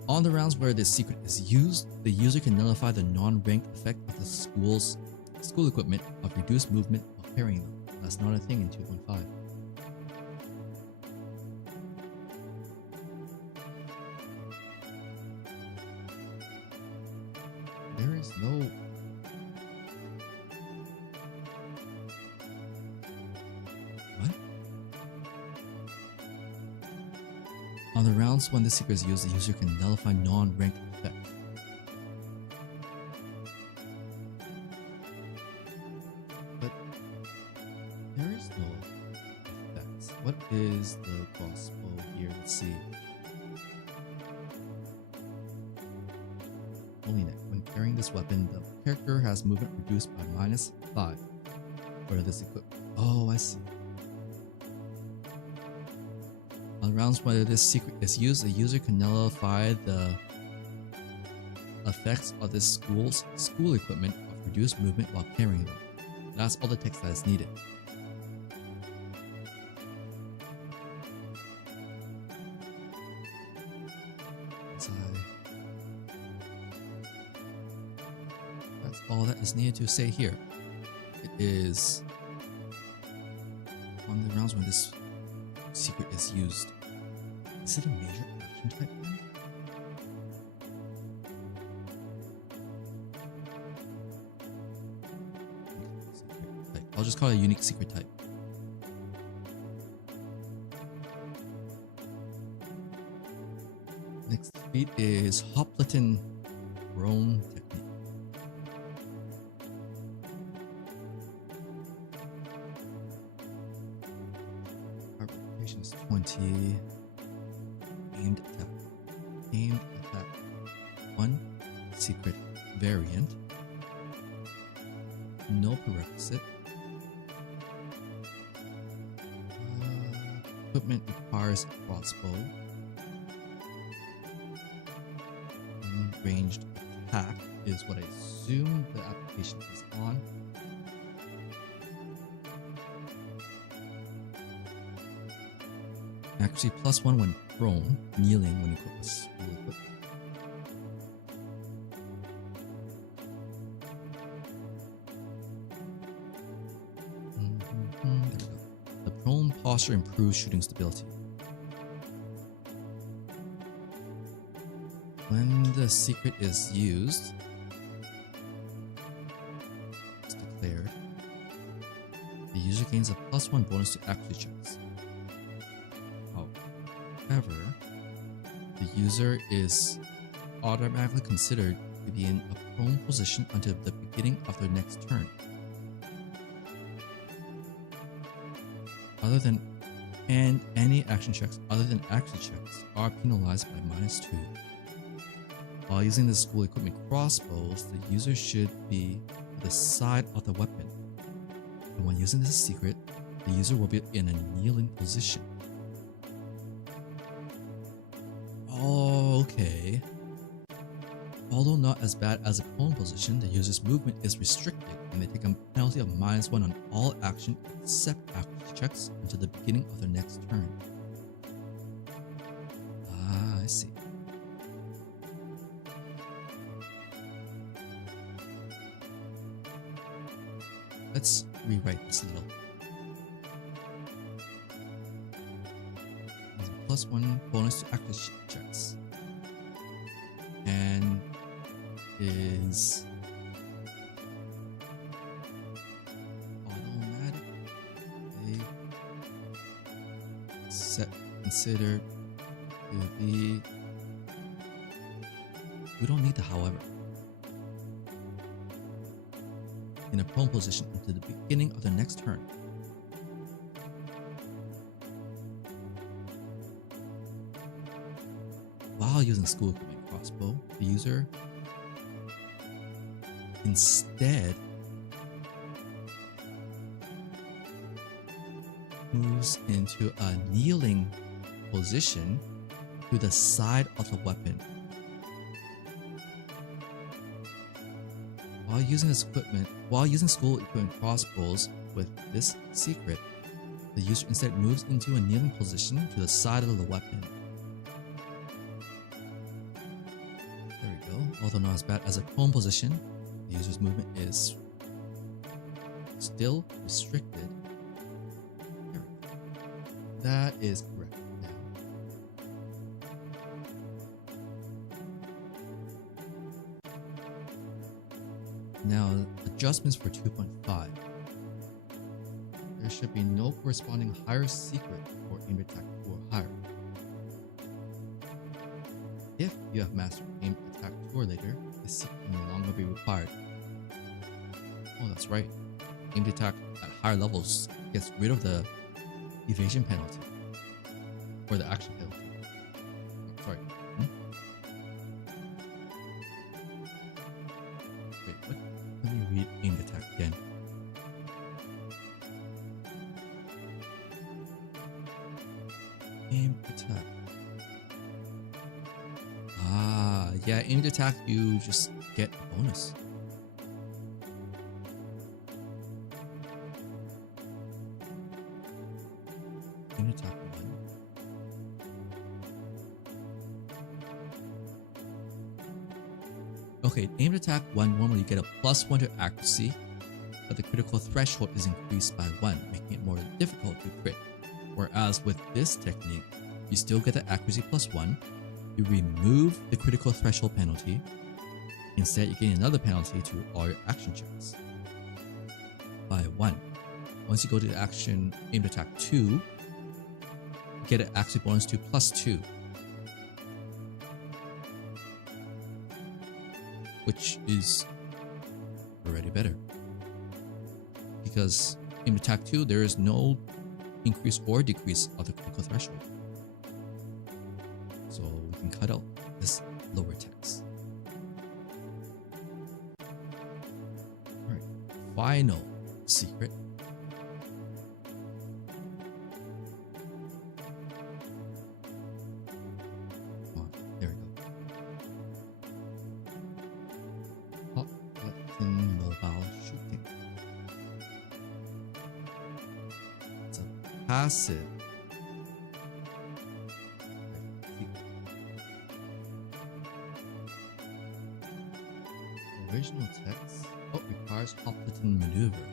On the rounds where this secret is used, the user can nullify the non-ranked effect of the school equipment of reduced movement while carrying them. That's not a thing in 2.5. There is no... What? On the rounds when this secret is used, the user can nullify non-ranked effects. But there is no effects. What is the crossbow here? Let's see. Only neck. When carrying this weapon, the character has movement reduced by -5 for this equipment. Oh, I see. On rounds where this secret is used, the user can nullify the effects of this school equipment of reduced movement while carrying them. That's all the text that is needed. That's all that is needed to say here. It is on the rounds when this secret is used. Is it a major action type then? I'll just call it a unique secret type. Next feat is Hopleton Prone technique. Application is 20. Aimed attack. Aimed attack. 1 secret variant. No prerequisite. Equipment requires a crossbow. Ranged attack is what I assume the application is on. Accuracy +1 when prone, kneeling when equipped with school equipment. There we go. The prone posture improves shooting stability. When the secret is used, it's declared, the user gains a +1 bonus to accuracy checks. However, the user is automatically considered to be in a prone position until the beginning of their next turn. And any action checks other than accuracy checks are penalized by -2. While using the school equipment crossbows, the user should be to the side of the weapon. And when using this secret, the user will be in a kneeling position. Okay. Although not as bad as a prone position, the user's movement is restricted and they take a penalty of -1 on all action except accuracy checks until the beginning of their next turn. Ah, I see. Let's rewrite this a little. There's a +1 bonus to accuracy checks. And is automatically considered to be. We don't need the however. In a prone position until the beginning of the next turn. While using school equipment crossbow, the user instead moves into a kneeling position to the side of the weapon. While using school equipment crossbows with this secret, the user instead moves into a kneeling position to the side of the weapon. There we go. Although not as bad as a prone position, the user's movement is still restricted. There we go. That is correct. Now, adjustments for 2.5. There should be no corresponding higher secret for aim attack or higher. If you have mastered aim attack 2 or later, this secret will no longer be required. Oh, that's right. Aimed attack at higher levels gets rid of the evasion penalty or the action penalty. Sorry. Wait, what? Let me read aimed attack again. Aimed attack. Ah, yeah, aimed attack, you just get a bonus. Aimed attack 1. Okay, aimed attack 1 normally you get a +1 to accuracy, but the critical threshold is increased by 1, making it more difficult to crit. Whereas with this technique, you still get the accuracy +1, you remove the critical threshold penalty, instead you gain another penalty to all your action checks by 1. Once you go to the action aimed attack 2, you get an accuracy bonus to +2. Which is already better. Because in attack 2, there is no increase or decrease of the critical threshold. So we can cut out this lower text. Alright, final secret. There we go. Hot button mobile shooting. It's a passive. Original text requires hot button maneuver.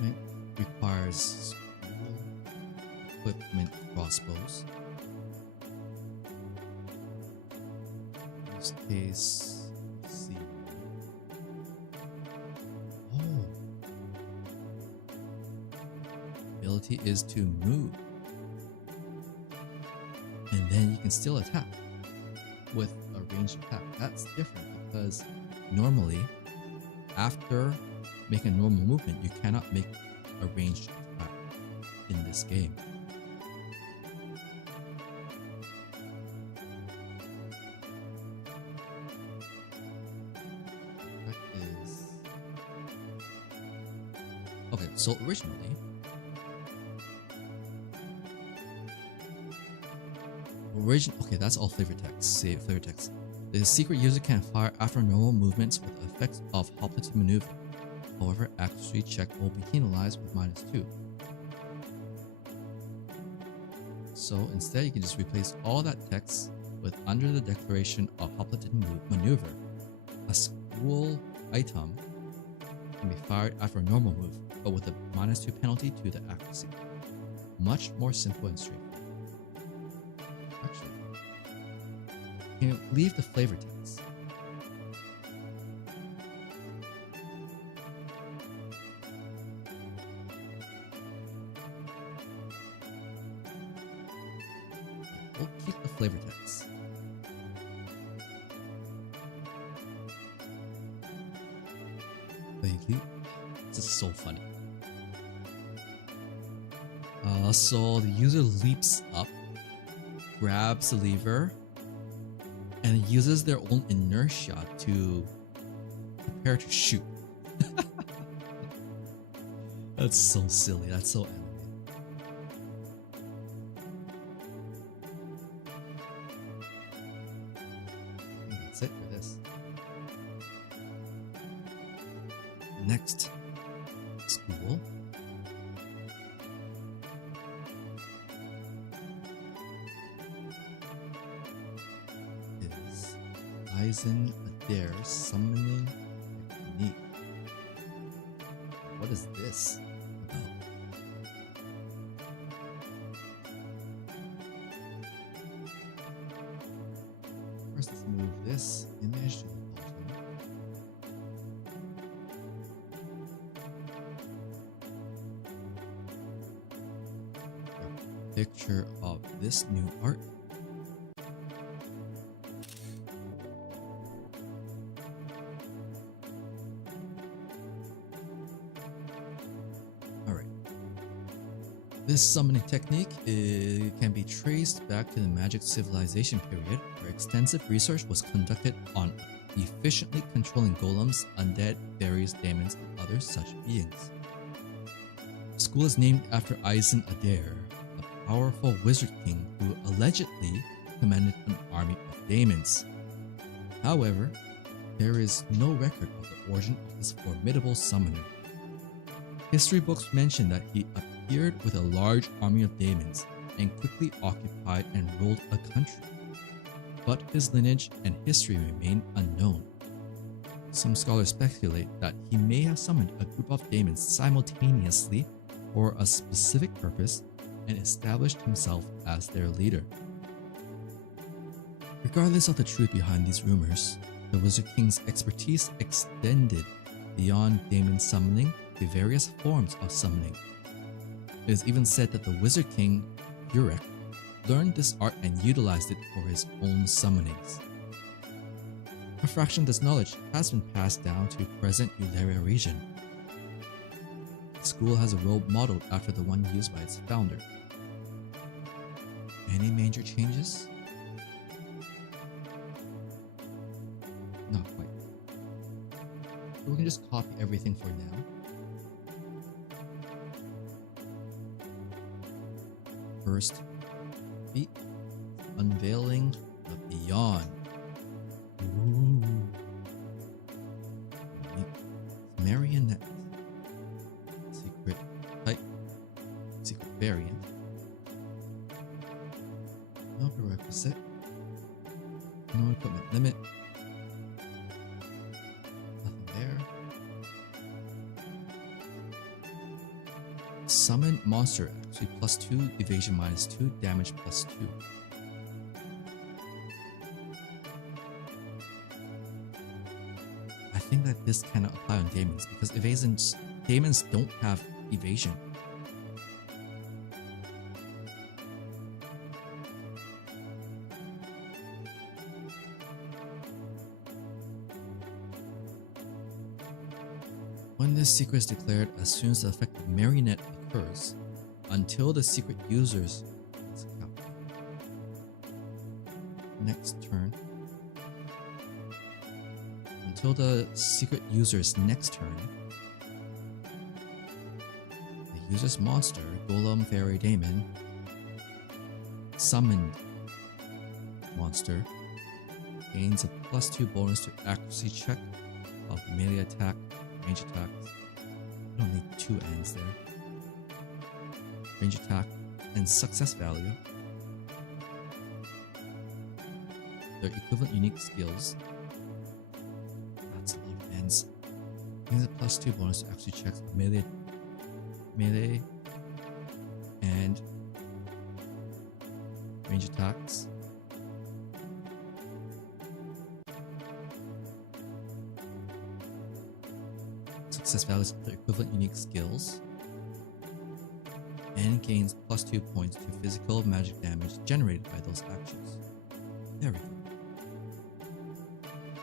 Right? Requires school equipment crossbows. In this case, let's see. Oh, ability is to move, and then you can still attack with a ranged attack. That's different because normally, after making a normal movement, you cannot make a ranged attack in this game. That is okay. So originally, okay, that's all flavor text. Save flavor text. The secret user can fire after normal movements with the effect of hoplite maneuver. However, accuracy check will be penalized with -2. So instead, you can just replace all that text with under the declaration of hoplite maneuver. A school item can be fired after a normal move, but with a -2 penalty to the accuracy. Much more simple and straightforward. Actually, can you leave the flavor text? We'll keep the flavor text. This is so funny. So the user leaps up, grabs the lever, and uses their own inertia to prepare to shoot. That's so silly. That's so anime. That's it for this. Next school. Is Aizen Adair's summoning technique. What is this about? First, let's move this image to the bottom. A picture of this new art. This summoning technique can be traced back to the magic civilization period, where extensive research was conducted on efficiently controlling golems, undead, fairies, daemons, and other such beings. The school is named after Aizen Adair, a powerful wizard king who allegedly commanded an army of daemons. However, there is no record of the origin of this formidable summoner. History books mention that he appeared with a large army of daemons and quickly occupied and ruled a country, but his lineage and history remain unknown. Some scholars speculate that he may have summoned a group of daemons simultaneously for a specific purpose and established himself as their leader. Regardless of the truth behind these rumors, the Wizard King's expertise extended beyond daemon summoning to various forms of summoning. It is even said that the Wizard King, Urek, learned this art and utilized it for his own summonings. A fraction of this knowledge has been passed down to present Eularia region. The school has a robe modeled after the one used by its founder. Any major changes? Not quite. So we can just copy everything for now. First, Feats, unveiling the beyond. Ooh. Marionette. Secret type. Secret variant. No prerequisite. No equipment limit. Nothing there. Summon monster actually +2 evasion -2 damage +2. I think that this cannot apply on demons because demons don't have evasion. When this secret is declared, as soon as the effect of Marionette occurs, until the secret user's next turn, until the secret user's next turn, the user's monster, Golem, Fairy, Daemon, summoned monster, gains a +2 bonus to accuracy check of melee attack, range attacks. I don't need two ends there. Range attack and success value. Their equivalent unique skills. That's a lot of ends. Gains a +2 bonus to accuracy checks of melee and range attacks. Success values of their equivalent unique skills, and gains +2 points to physical magic damage generated by those actions. There we go.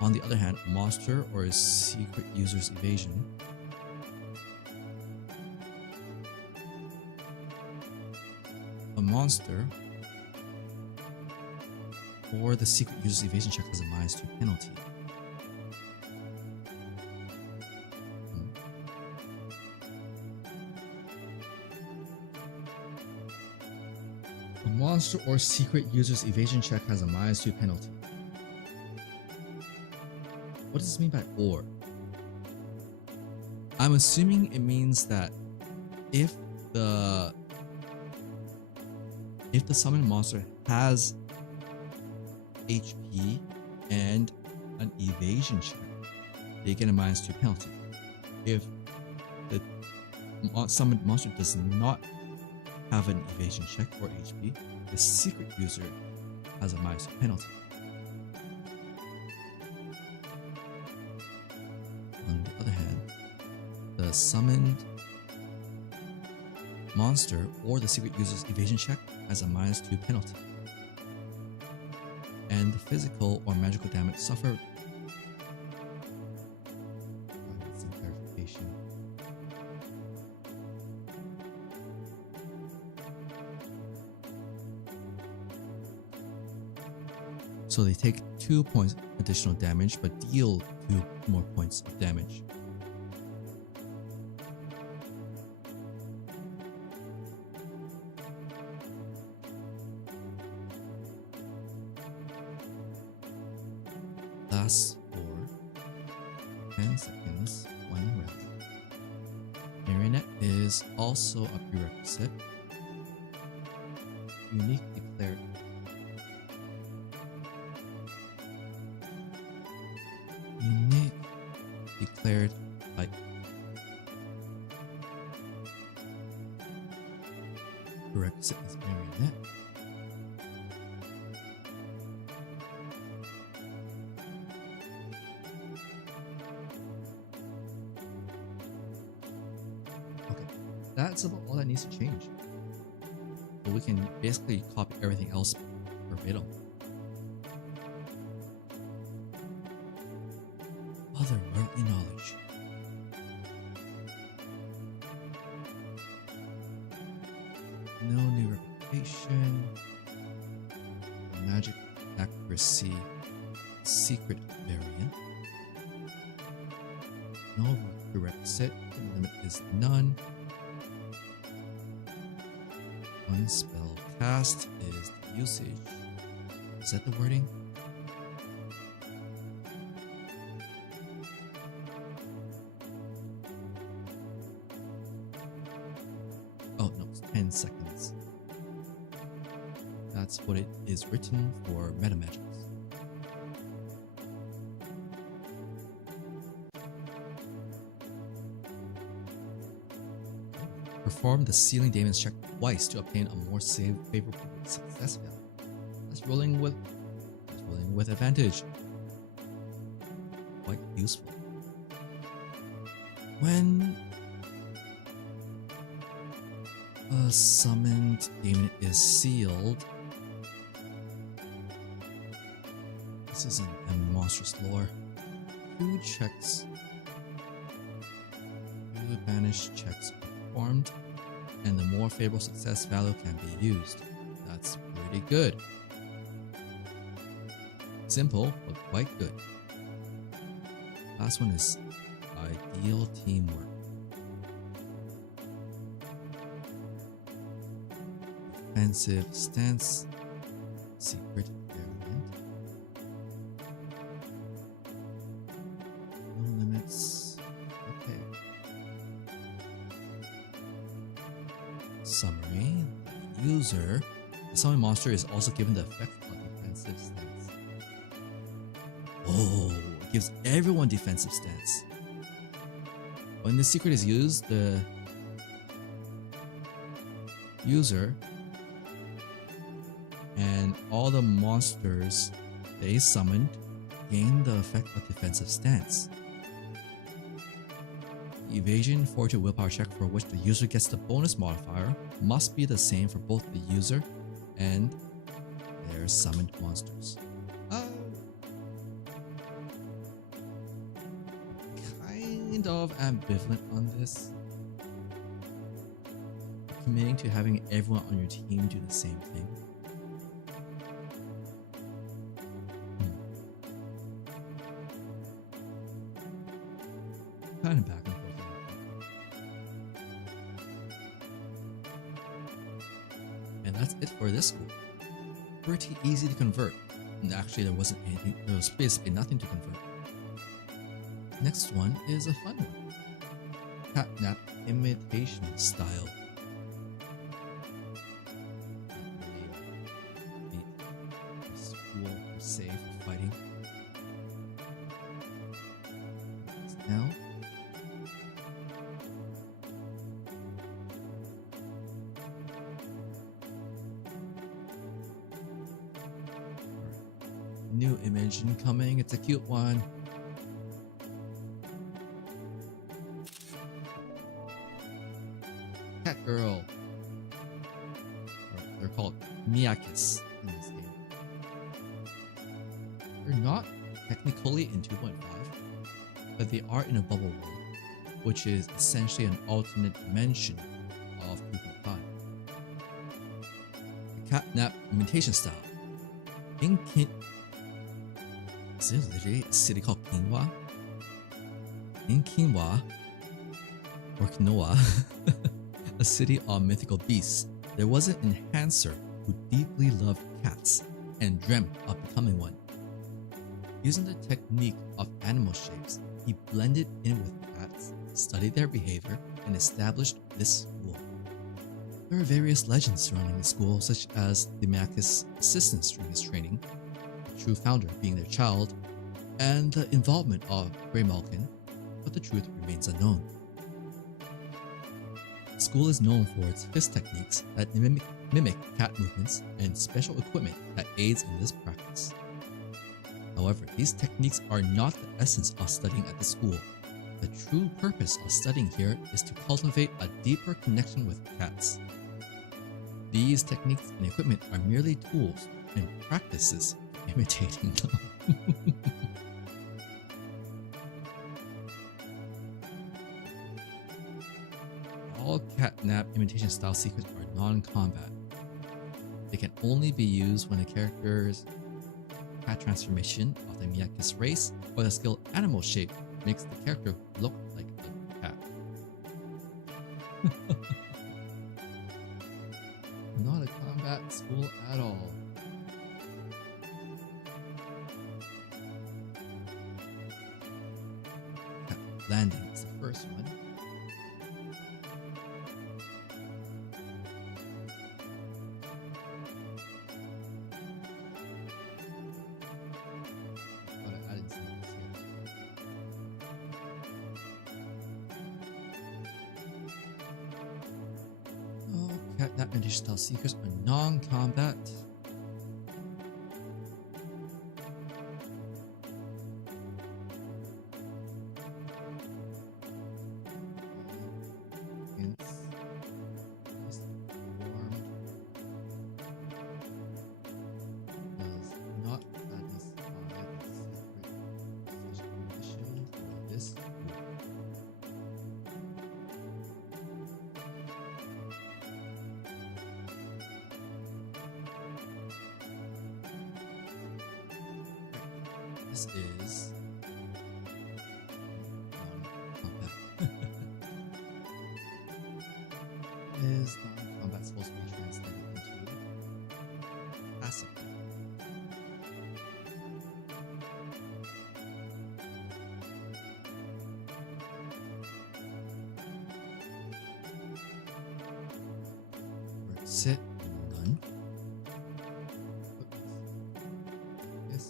On the other hand, a monster or a secret user's evasion or the secret user's evasion check has a -2 penalty. A monster or secret user's evasion check has a -2 penalty. What does this mean by or? I'm assuming it means that if the summoned monster has HP and an evasion check, they get a -2 penalty. If the summoned monster does not have an evasion check or HP, the secret user has a -2 penalty. On the other hand, the summoned monster or the secret user's evasion check has a -2 penalty. And the physical or magical damage suffered. Some clarification. So they take 2 points additional damage, but deal 2 more points of damage. Lasts for 10 seconds, 1 round. Marionette is also a prerequisite. Unique declared. Unique declared like prerequisite is Marionette. That's about all that needs to change. But we can basically copy everything else verbatim. Otherworldly knowledge. No new reputation. Magic accuracy. Secret variant. No prerequisite. The limit is none. One spell cast is the usage. Is that the wording? Oh no, it's 10 seconds. That's what it is written for metamagics. perform the ceiling Damon's check twice to obtain a more favorable success value. That's rolling with advantage. Quite useful. When a summoned demon is sealed, this isn't a monstrous lore. 2 banished checks are performed, and the more favorable success value can be used. That's pretty good. Simple, but quite good. Last one is ideal teamwork. Defensive stance, secret variant. No limits. Okay. Summary. The summoned monster is also given the effect of defensive stance. Oh, it gives everyone defensive stance. When the secret is used, the user and all the monsters they summoned gain the effect of defensive stance. The evasion, fortitude, willpower check for which the user gets the bonus modifier must be the same for both the user and their summoned monsters. Kind of ambivalent on this. Committing to having everyone on your team do the same thing. Kind of back and forth. And that's it for this school. Pretty easy to convert. And actually there was basically nothing to convert. Next one is a fun one. Catnap imitation style. School for safe fighting. Now. New image incoming. It's a cute one. Cat girl. They're called Miyakis in this game. They're not technically in 2.5, but they are in a bubble world, which is essentially an alternate dimension of 2.5. The catnap imitation style. Is it literally a city called Quinoa? In Quinoa, or Quinoa, a city of mythical beasts, there was an enhancer who deeply loved cats and dreamt of becoming one. Using the technique of animal shapes, he blended in with cats, studied their behavior, and established this school. There are various legends surrounding the school, such as the Makis' assistance during his training, the true founder being their child, and the involvement of Grey Malkin, but the truth remains unknown. The school is known for its fist techniques that mimic cat movements and special equipment that aids in this practice. However, these techniques are not the essence of studying at the school. The true purpose of studying here is to cultivate a deeper connection with cats. These techniques and equipment are merely tools and practices for imitating them. All catnap imitation style secrets are non-combat. They can only be used when the character's cat transformation of the Miyakis race or the skill animal shape makes the character look like a cat. Not a combat school at all. Cat landing is the first one. at that many stealth seekers are non-combat. This is non-combat. Is non-combat supposed to be translated into passive? Where sit, none. Yes.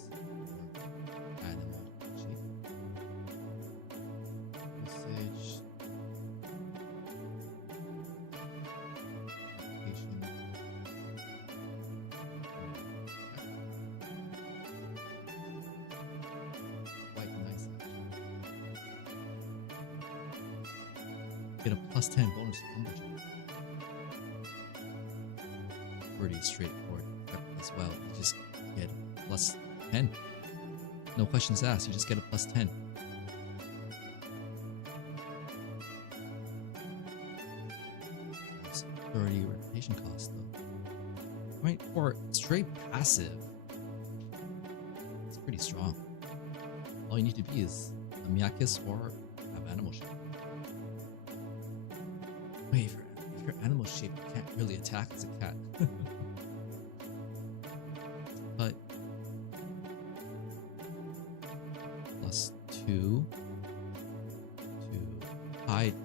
Animal shape. Usage. Application. Quite nice actually. Get a +10 bonus to combo check. Pretty straightforward as well. You just get +10. No questions asked, you just get a +10. That's 30 reputation cost though. Right, for straight passive, it's pretty strong. All you need to be is a Miyakis or have animal shape. Wait, if you're animal shape, you can't really attack as a cat. But +2 to hide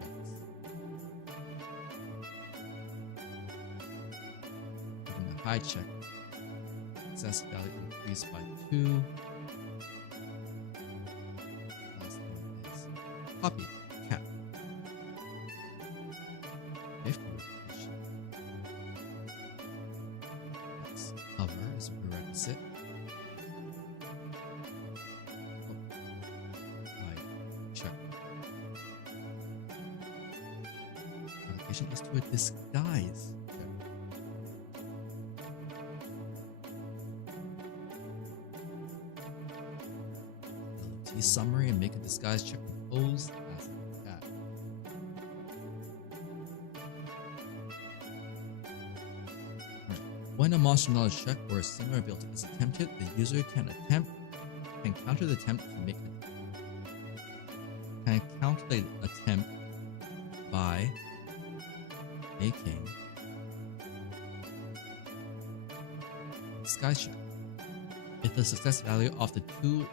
checks. Having a hide check, success value increased by 2. Last one is copy cat. 50 reputation. That's cover is a prerequisite. Check. Application is to a disguise check. Ability summary and make a disguise check proposed as a cat. When a monster knowledge check or a similar ability is attempted, the user can counter the attempt to make an can counter the attempt by making disguise check. If the success value of the 2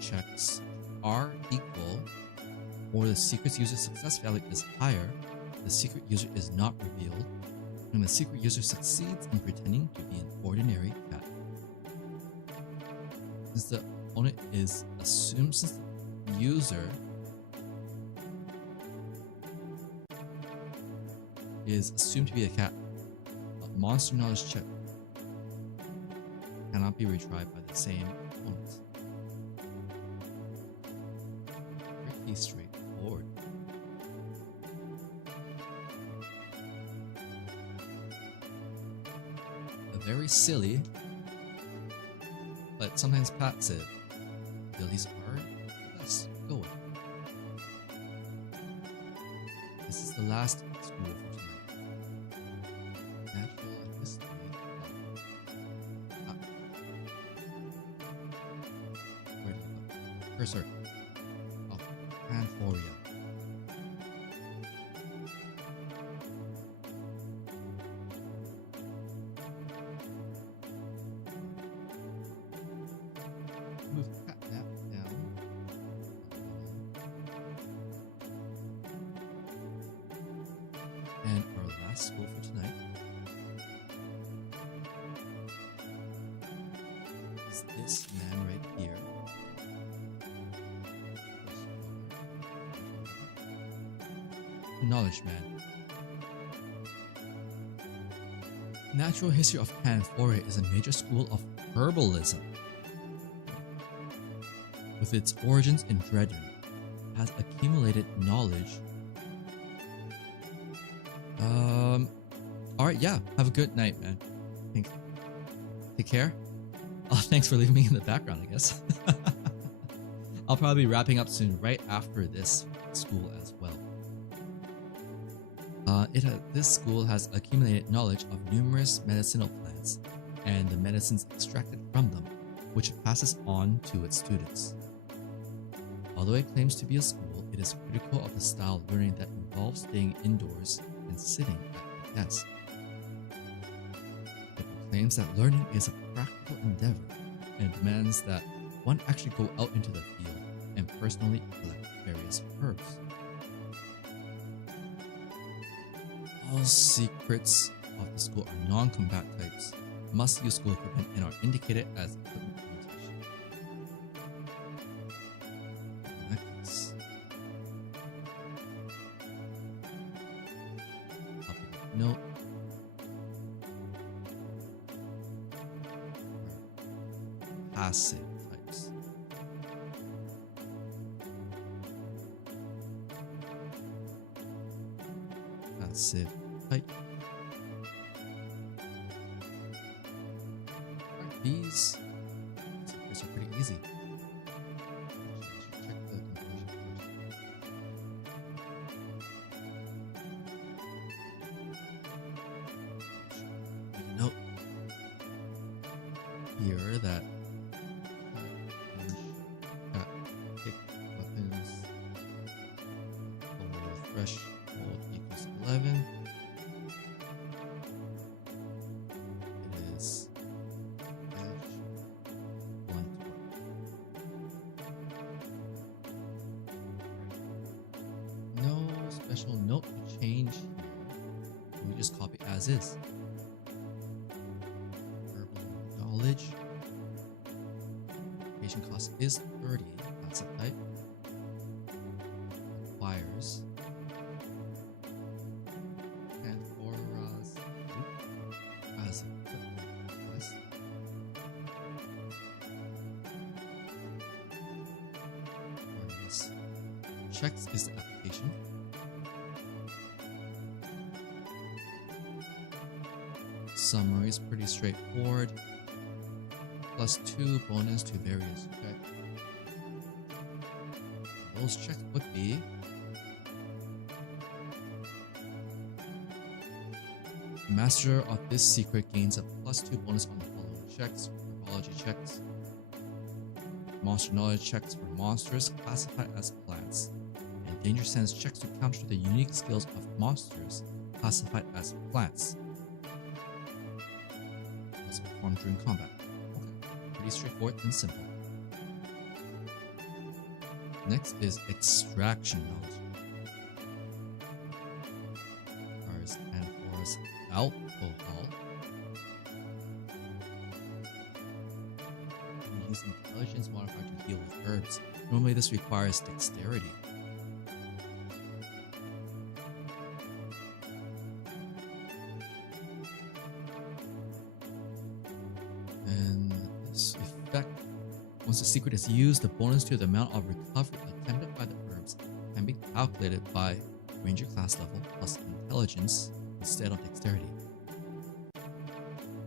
checks are equal, or the secret user's success value is higher, the secret user is not revealed, and the secret user succeeds in pretending to be an ordinary cat. Since the opponent is assumed, since the user is assumed to be a cat, a monster knowledge check cannot be retried by the same opponent. Pretty straightforward. Very silly, but sometimes passive abilities are less going. This is the last school for tonight. Natural history. Where did it go? Cursor. Oh, Panphoria. Move that down. And our last school for tonight is this man right here. knowledge man. Natural history of Panforia is a major school of herbalism. With its origins in Dredon, it has accumulated knowledge. Alright, yeah, have a good night, man. Thanks. Take care. Oh, thanks for leaving me in the background, I guess. I'll probably be wrapping up soon, right after this school as well. This school has accumulated knowledge of numerous medicinal plants and the medicines extracted from them, which it passes on to its students. Although it claims to be a school, it is critical of the style of learning that involves staying indoors and sitting at the desk. It proclaims that learning is a practical endeavor and demands that one actually go out into the field and personally collect various herbs. All secrets of the school are non-combat types, must use school equipment, and are indicated as equipment limitation. In that case, I'll put a note. Passive types. Passive type. These secrets are pretty easy. Check the conclusion first. Note here that kick weapons threshold equals 11. It is edge 112. No special note to change here. We just copy as is. Herbal knowledge. Education cost is 30. That's a type. Requires Panfora's as a request. Whereas checks is the application. Summary is pretty straightforward. +2 bonus to various checks. Those checks would be master of this secret gains a +2 bonus on the following checks: herbology checks, monster knowledge checks for monsters classified as plants, and danger sense checks to counter the unique skills of monsters classified as plants. It's performed during combat. Okay, pretty straightforward and simple. Next is extraction knowledge. Requires Panfora's alcohol. We use intelligence modifier to deal with herbs. Normally this requires dexterity. And this effect, once the secret is used, the bonus to the amount of recovery attempted by the herbs can be calculated by ranger class level plus intelligence instead of dexterity.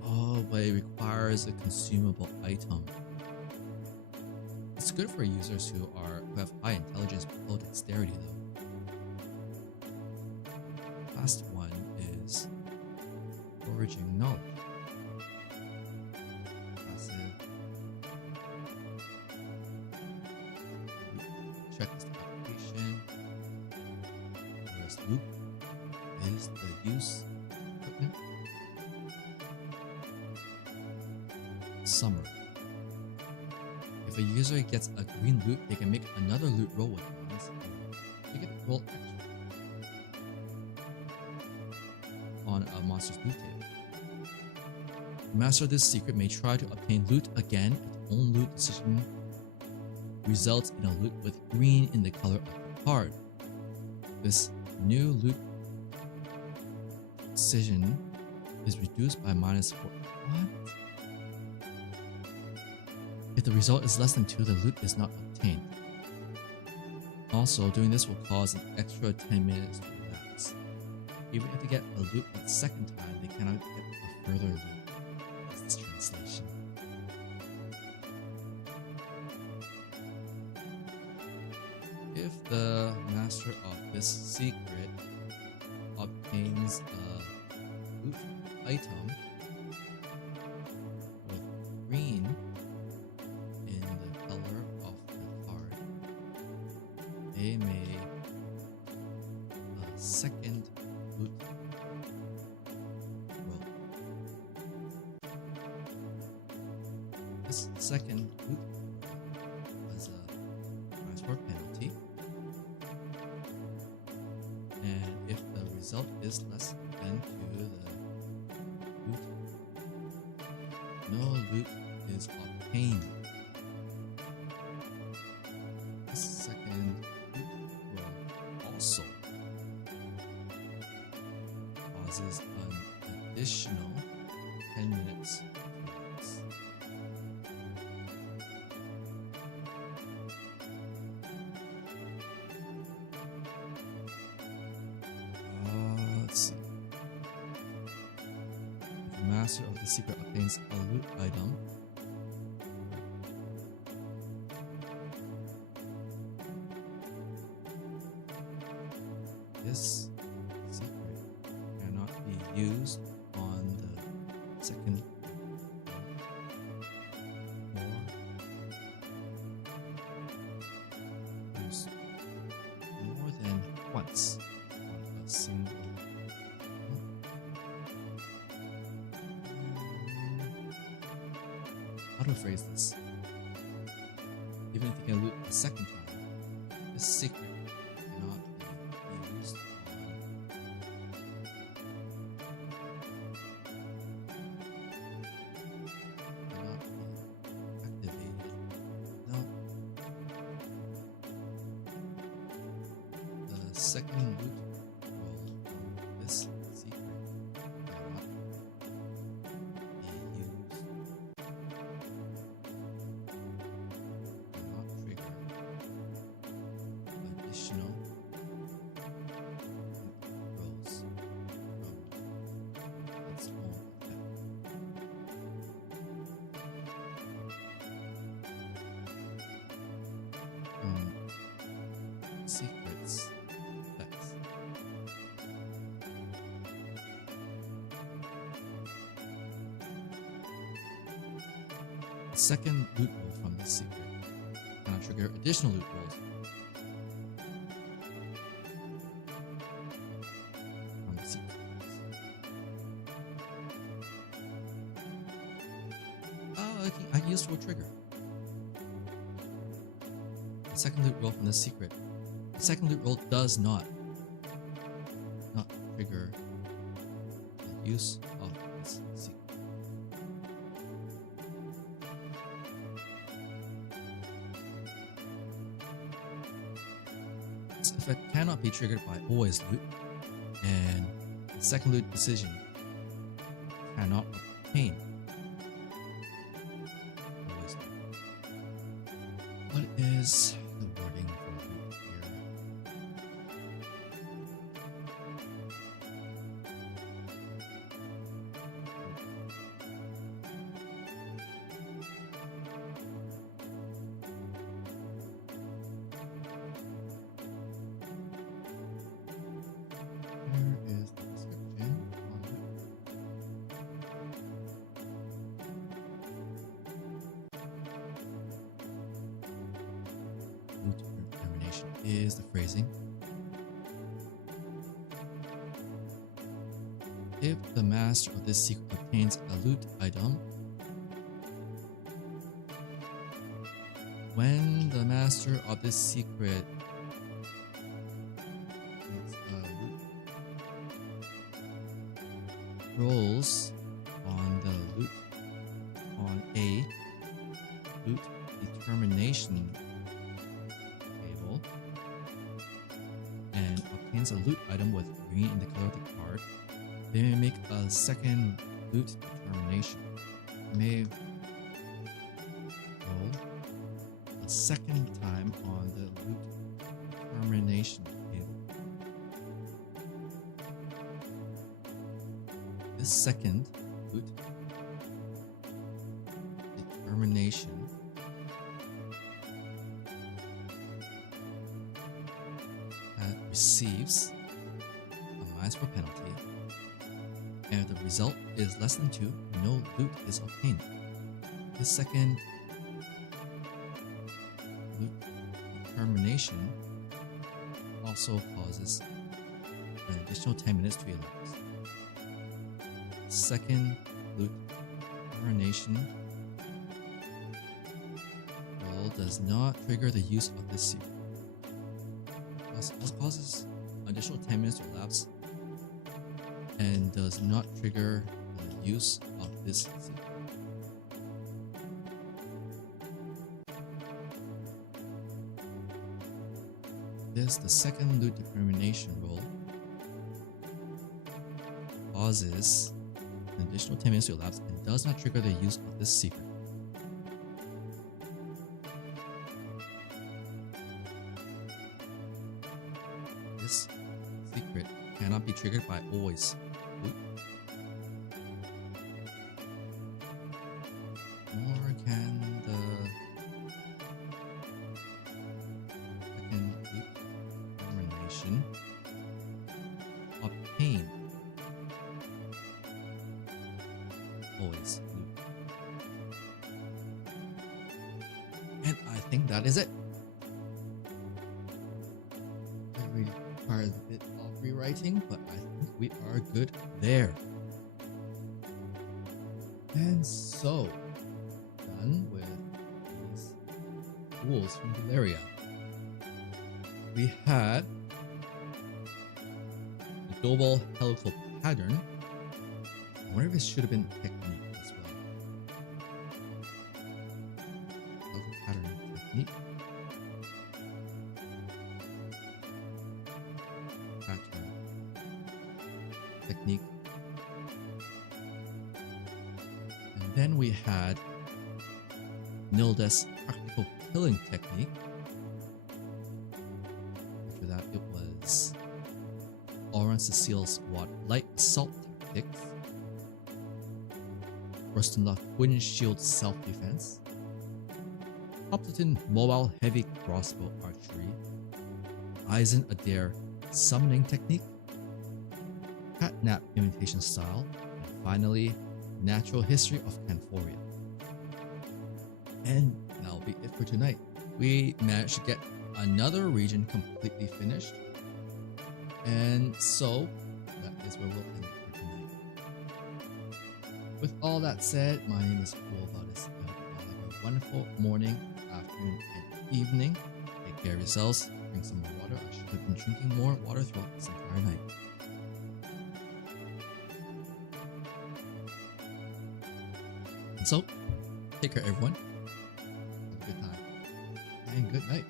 Oh, but it requires a consumable item. It's good for users who have high intelligence but low dexterity though. Last one is foraging knowledge. Checklist application. Whereas loop is the use equipment. Summary. If a user gets a green loot, they can make another loot roll with bonus. They get roll extra on a monster's loot table. The master of this secret may try to obtain loot again if the own loot decision results in a loot with green in the color of the card. This new loot decision is reduced by -4. What? If the result is less than 2, the loot is not obtained. Also, doing this will cause an extra 10 minutes to elapse. Even if they get a loot a second time, they cannot get a further loot. That's this translation. If the master of this secret obtains a loot item with green in the color of the card, they may a second loot roll. This second loot has a transfer penalty, and if the result is less than 2, the loot, no loot is obtained. This second loot roll also causes an additional 10 minutes. Let's see. If the master of the secret obtains a loot item, this secret cannot be used on the second or used more than once on a single. How to phrase this? Even if you can loot a second time, this secret cannot be used cannot be activated. No. The second loot roll from this secret cannot be used. Cannot trigger additional rolls from its own effect. Secrets effects. The second loot roll from this secret cannot trigger additional loot rolls from the secret. I can use the word trigger. The second loot roll from this secret. The second loot roll does not trigger the use of this secret. This effect cannot be triggered by always loot, and the second loot decision cannot obtain always loot. What is the wording for loot here? Where is the description on loot? Loot determination is the phrasing. If the master of this secret obtains a loot item, when the master of this secret rolls on the loot on a loot determination table and obtains finds a loot item with green in the color of the card, they may make a second loot determination. They may roll a second time on the loot determination table. This second loot determination receives a -4 penalty, and if the result is less than 2, no loot is obtained. This second loot determination also causes an additional 10 minutes to elapse. Second loot determination roll does not trigger the use of this secret. Also causes additional 10 minutes to elapse and does not trigger the use of this secret. The second loot determination roll causes an additional 10 minutes to elapse and does not trigger the use of this secret. This secret cannot be triggered by always loot, nor can the second loot determination obtain always loot. And I think that is it. Requires a bit of rewriting, but I think we are good there. And so, done with these tools from Valeria. We had the double helical pattern. I wonder if it should have been technique as well. Helical pattern technique. Technique. And then we had Nilda's practical killing technique. After that, it was Auron Cecile's light assault tactics, Rustenlock windshield self-defense, Hopleton mobile heavy crossbow archery, Eisen Adair summoning technique, Catnap imitation style, and finally, natural history of Canforia. And that'll be it for tonight. We managed to get another region completely finished, and so that is where we'll end it for tonight. With all that said, my name is Wolvadis, and have a wonderful morning, afternoon, and evening. Take care of yourselves. Drink some more water. I should have been drinking more water throughout this entire night. So, take care everyone. Have a good time. And good night.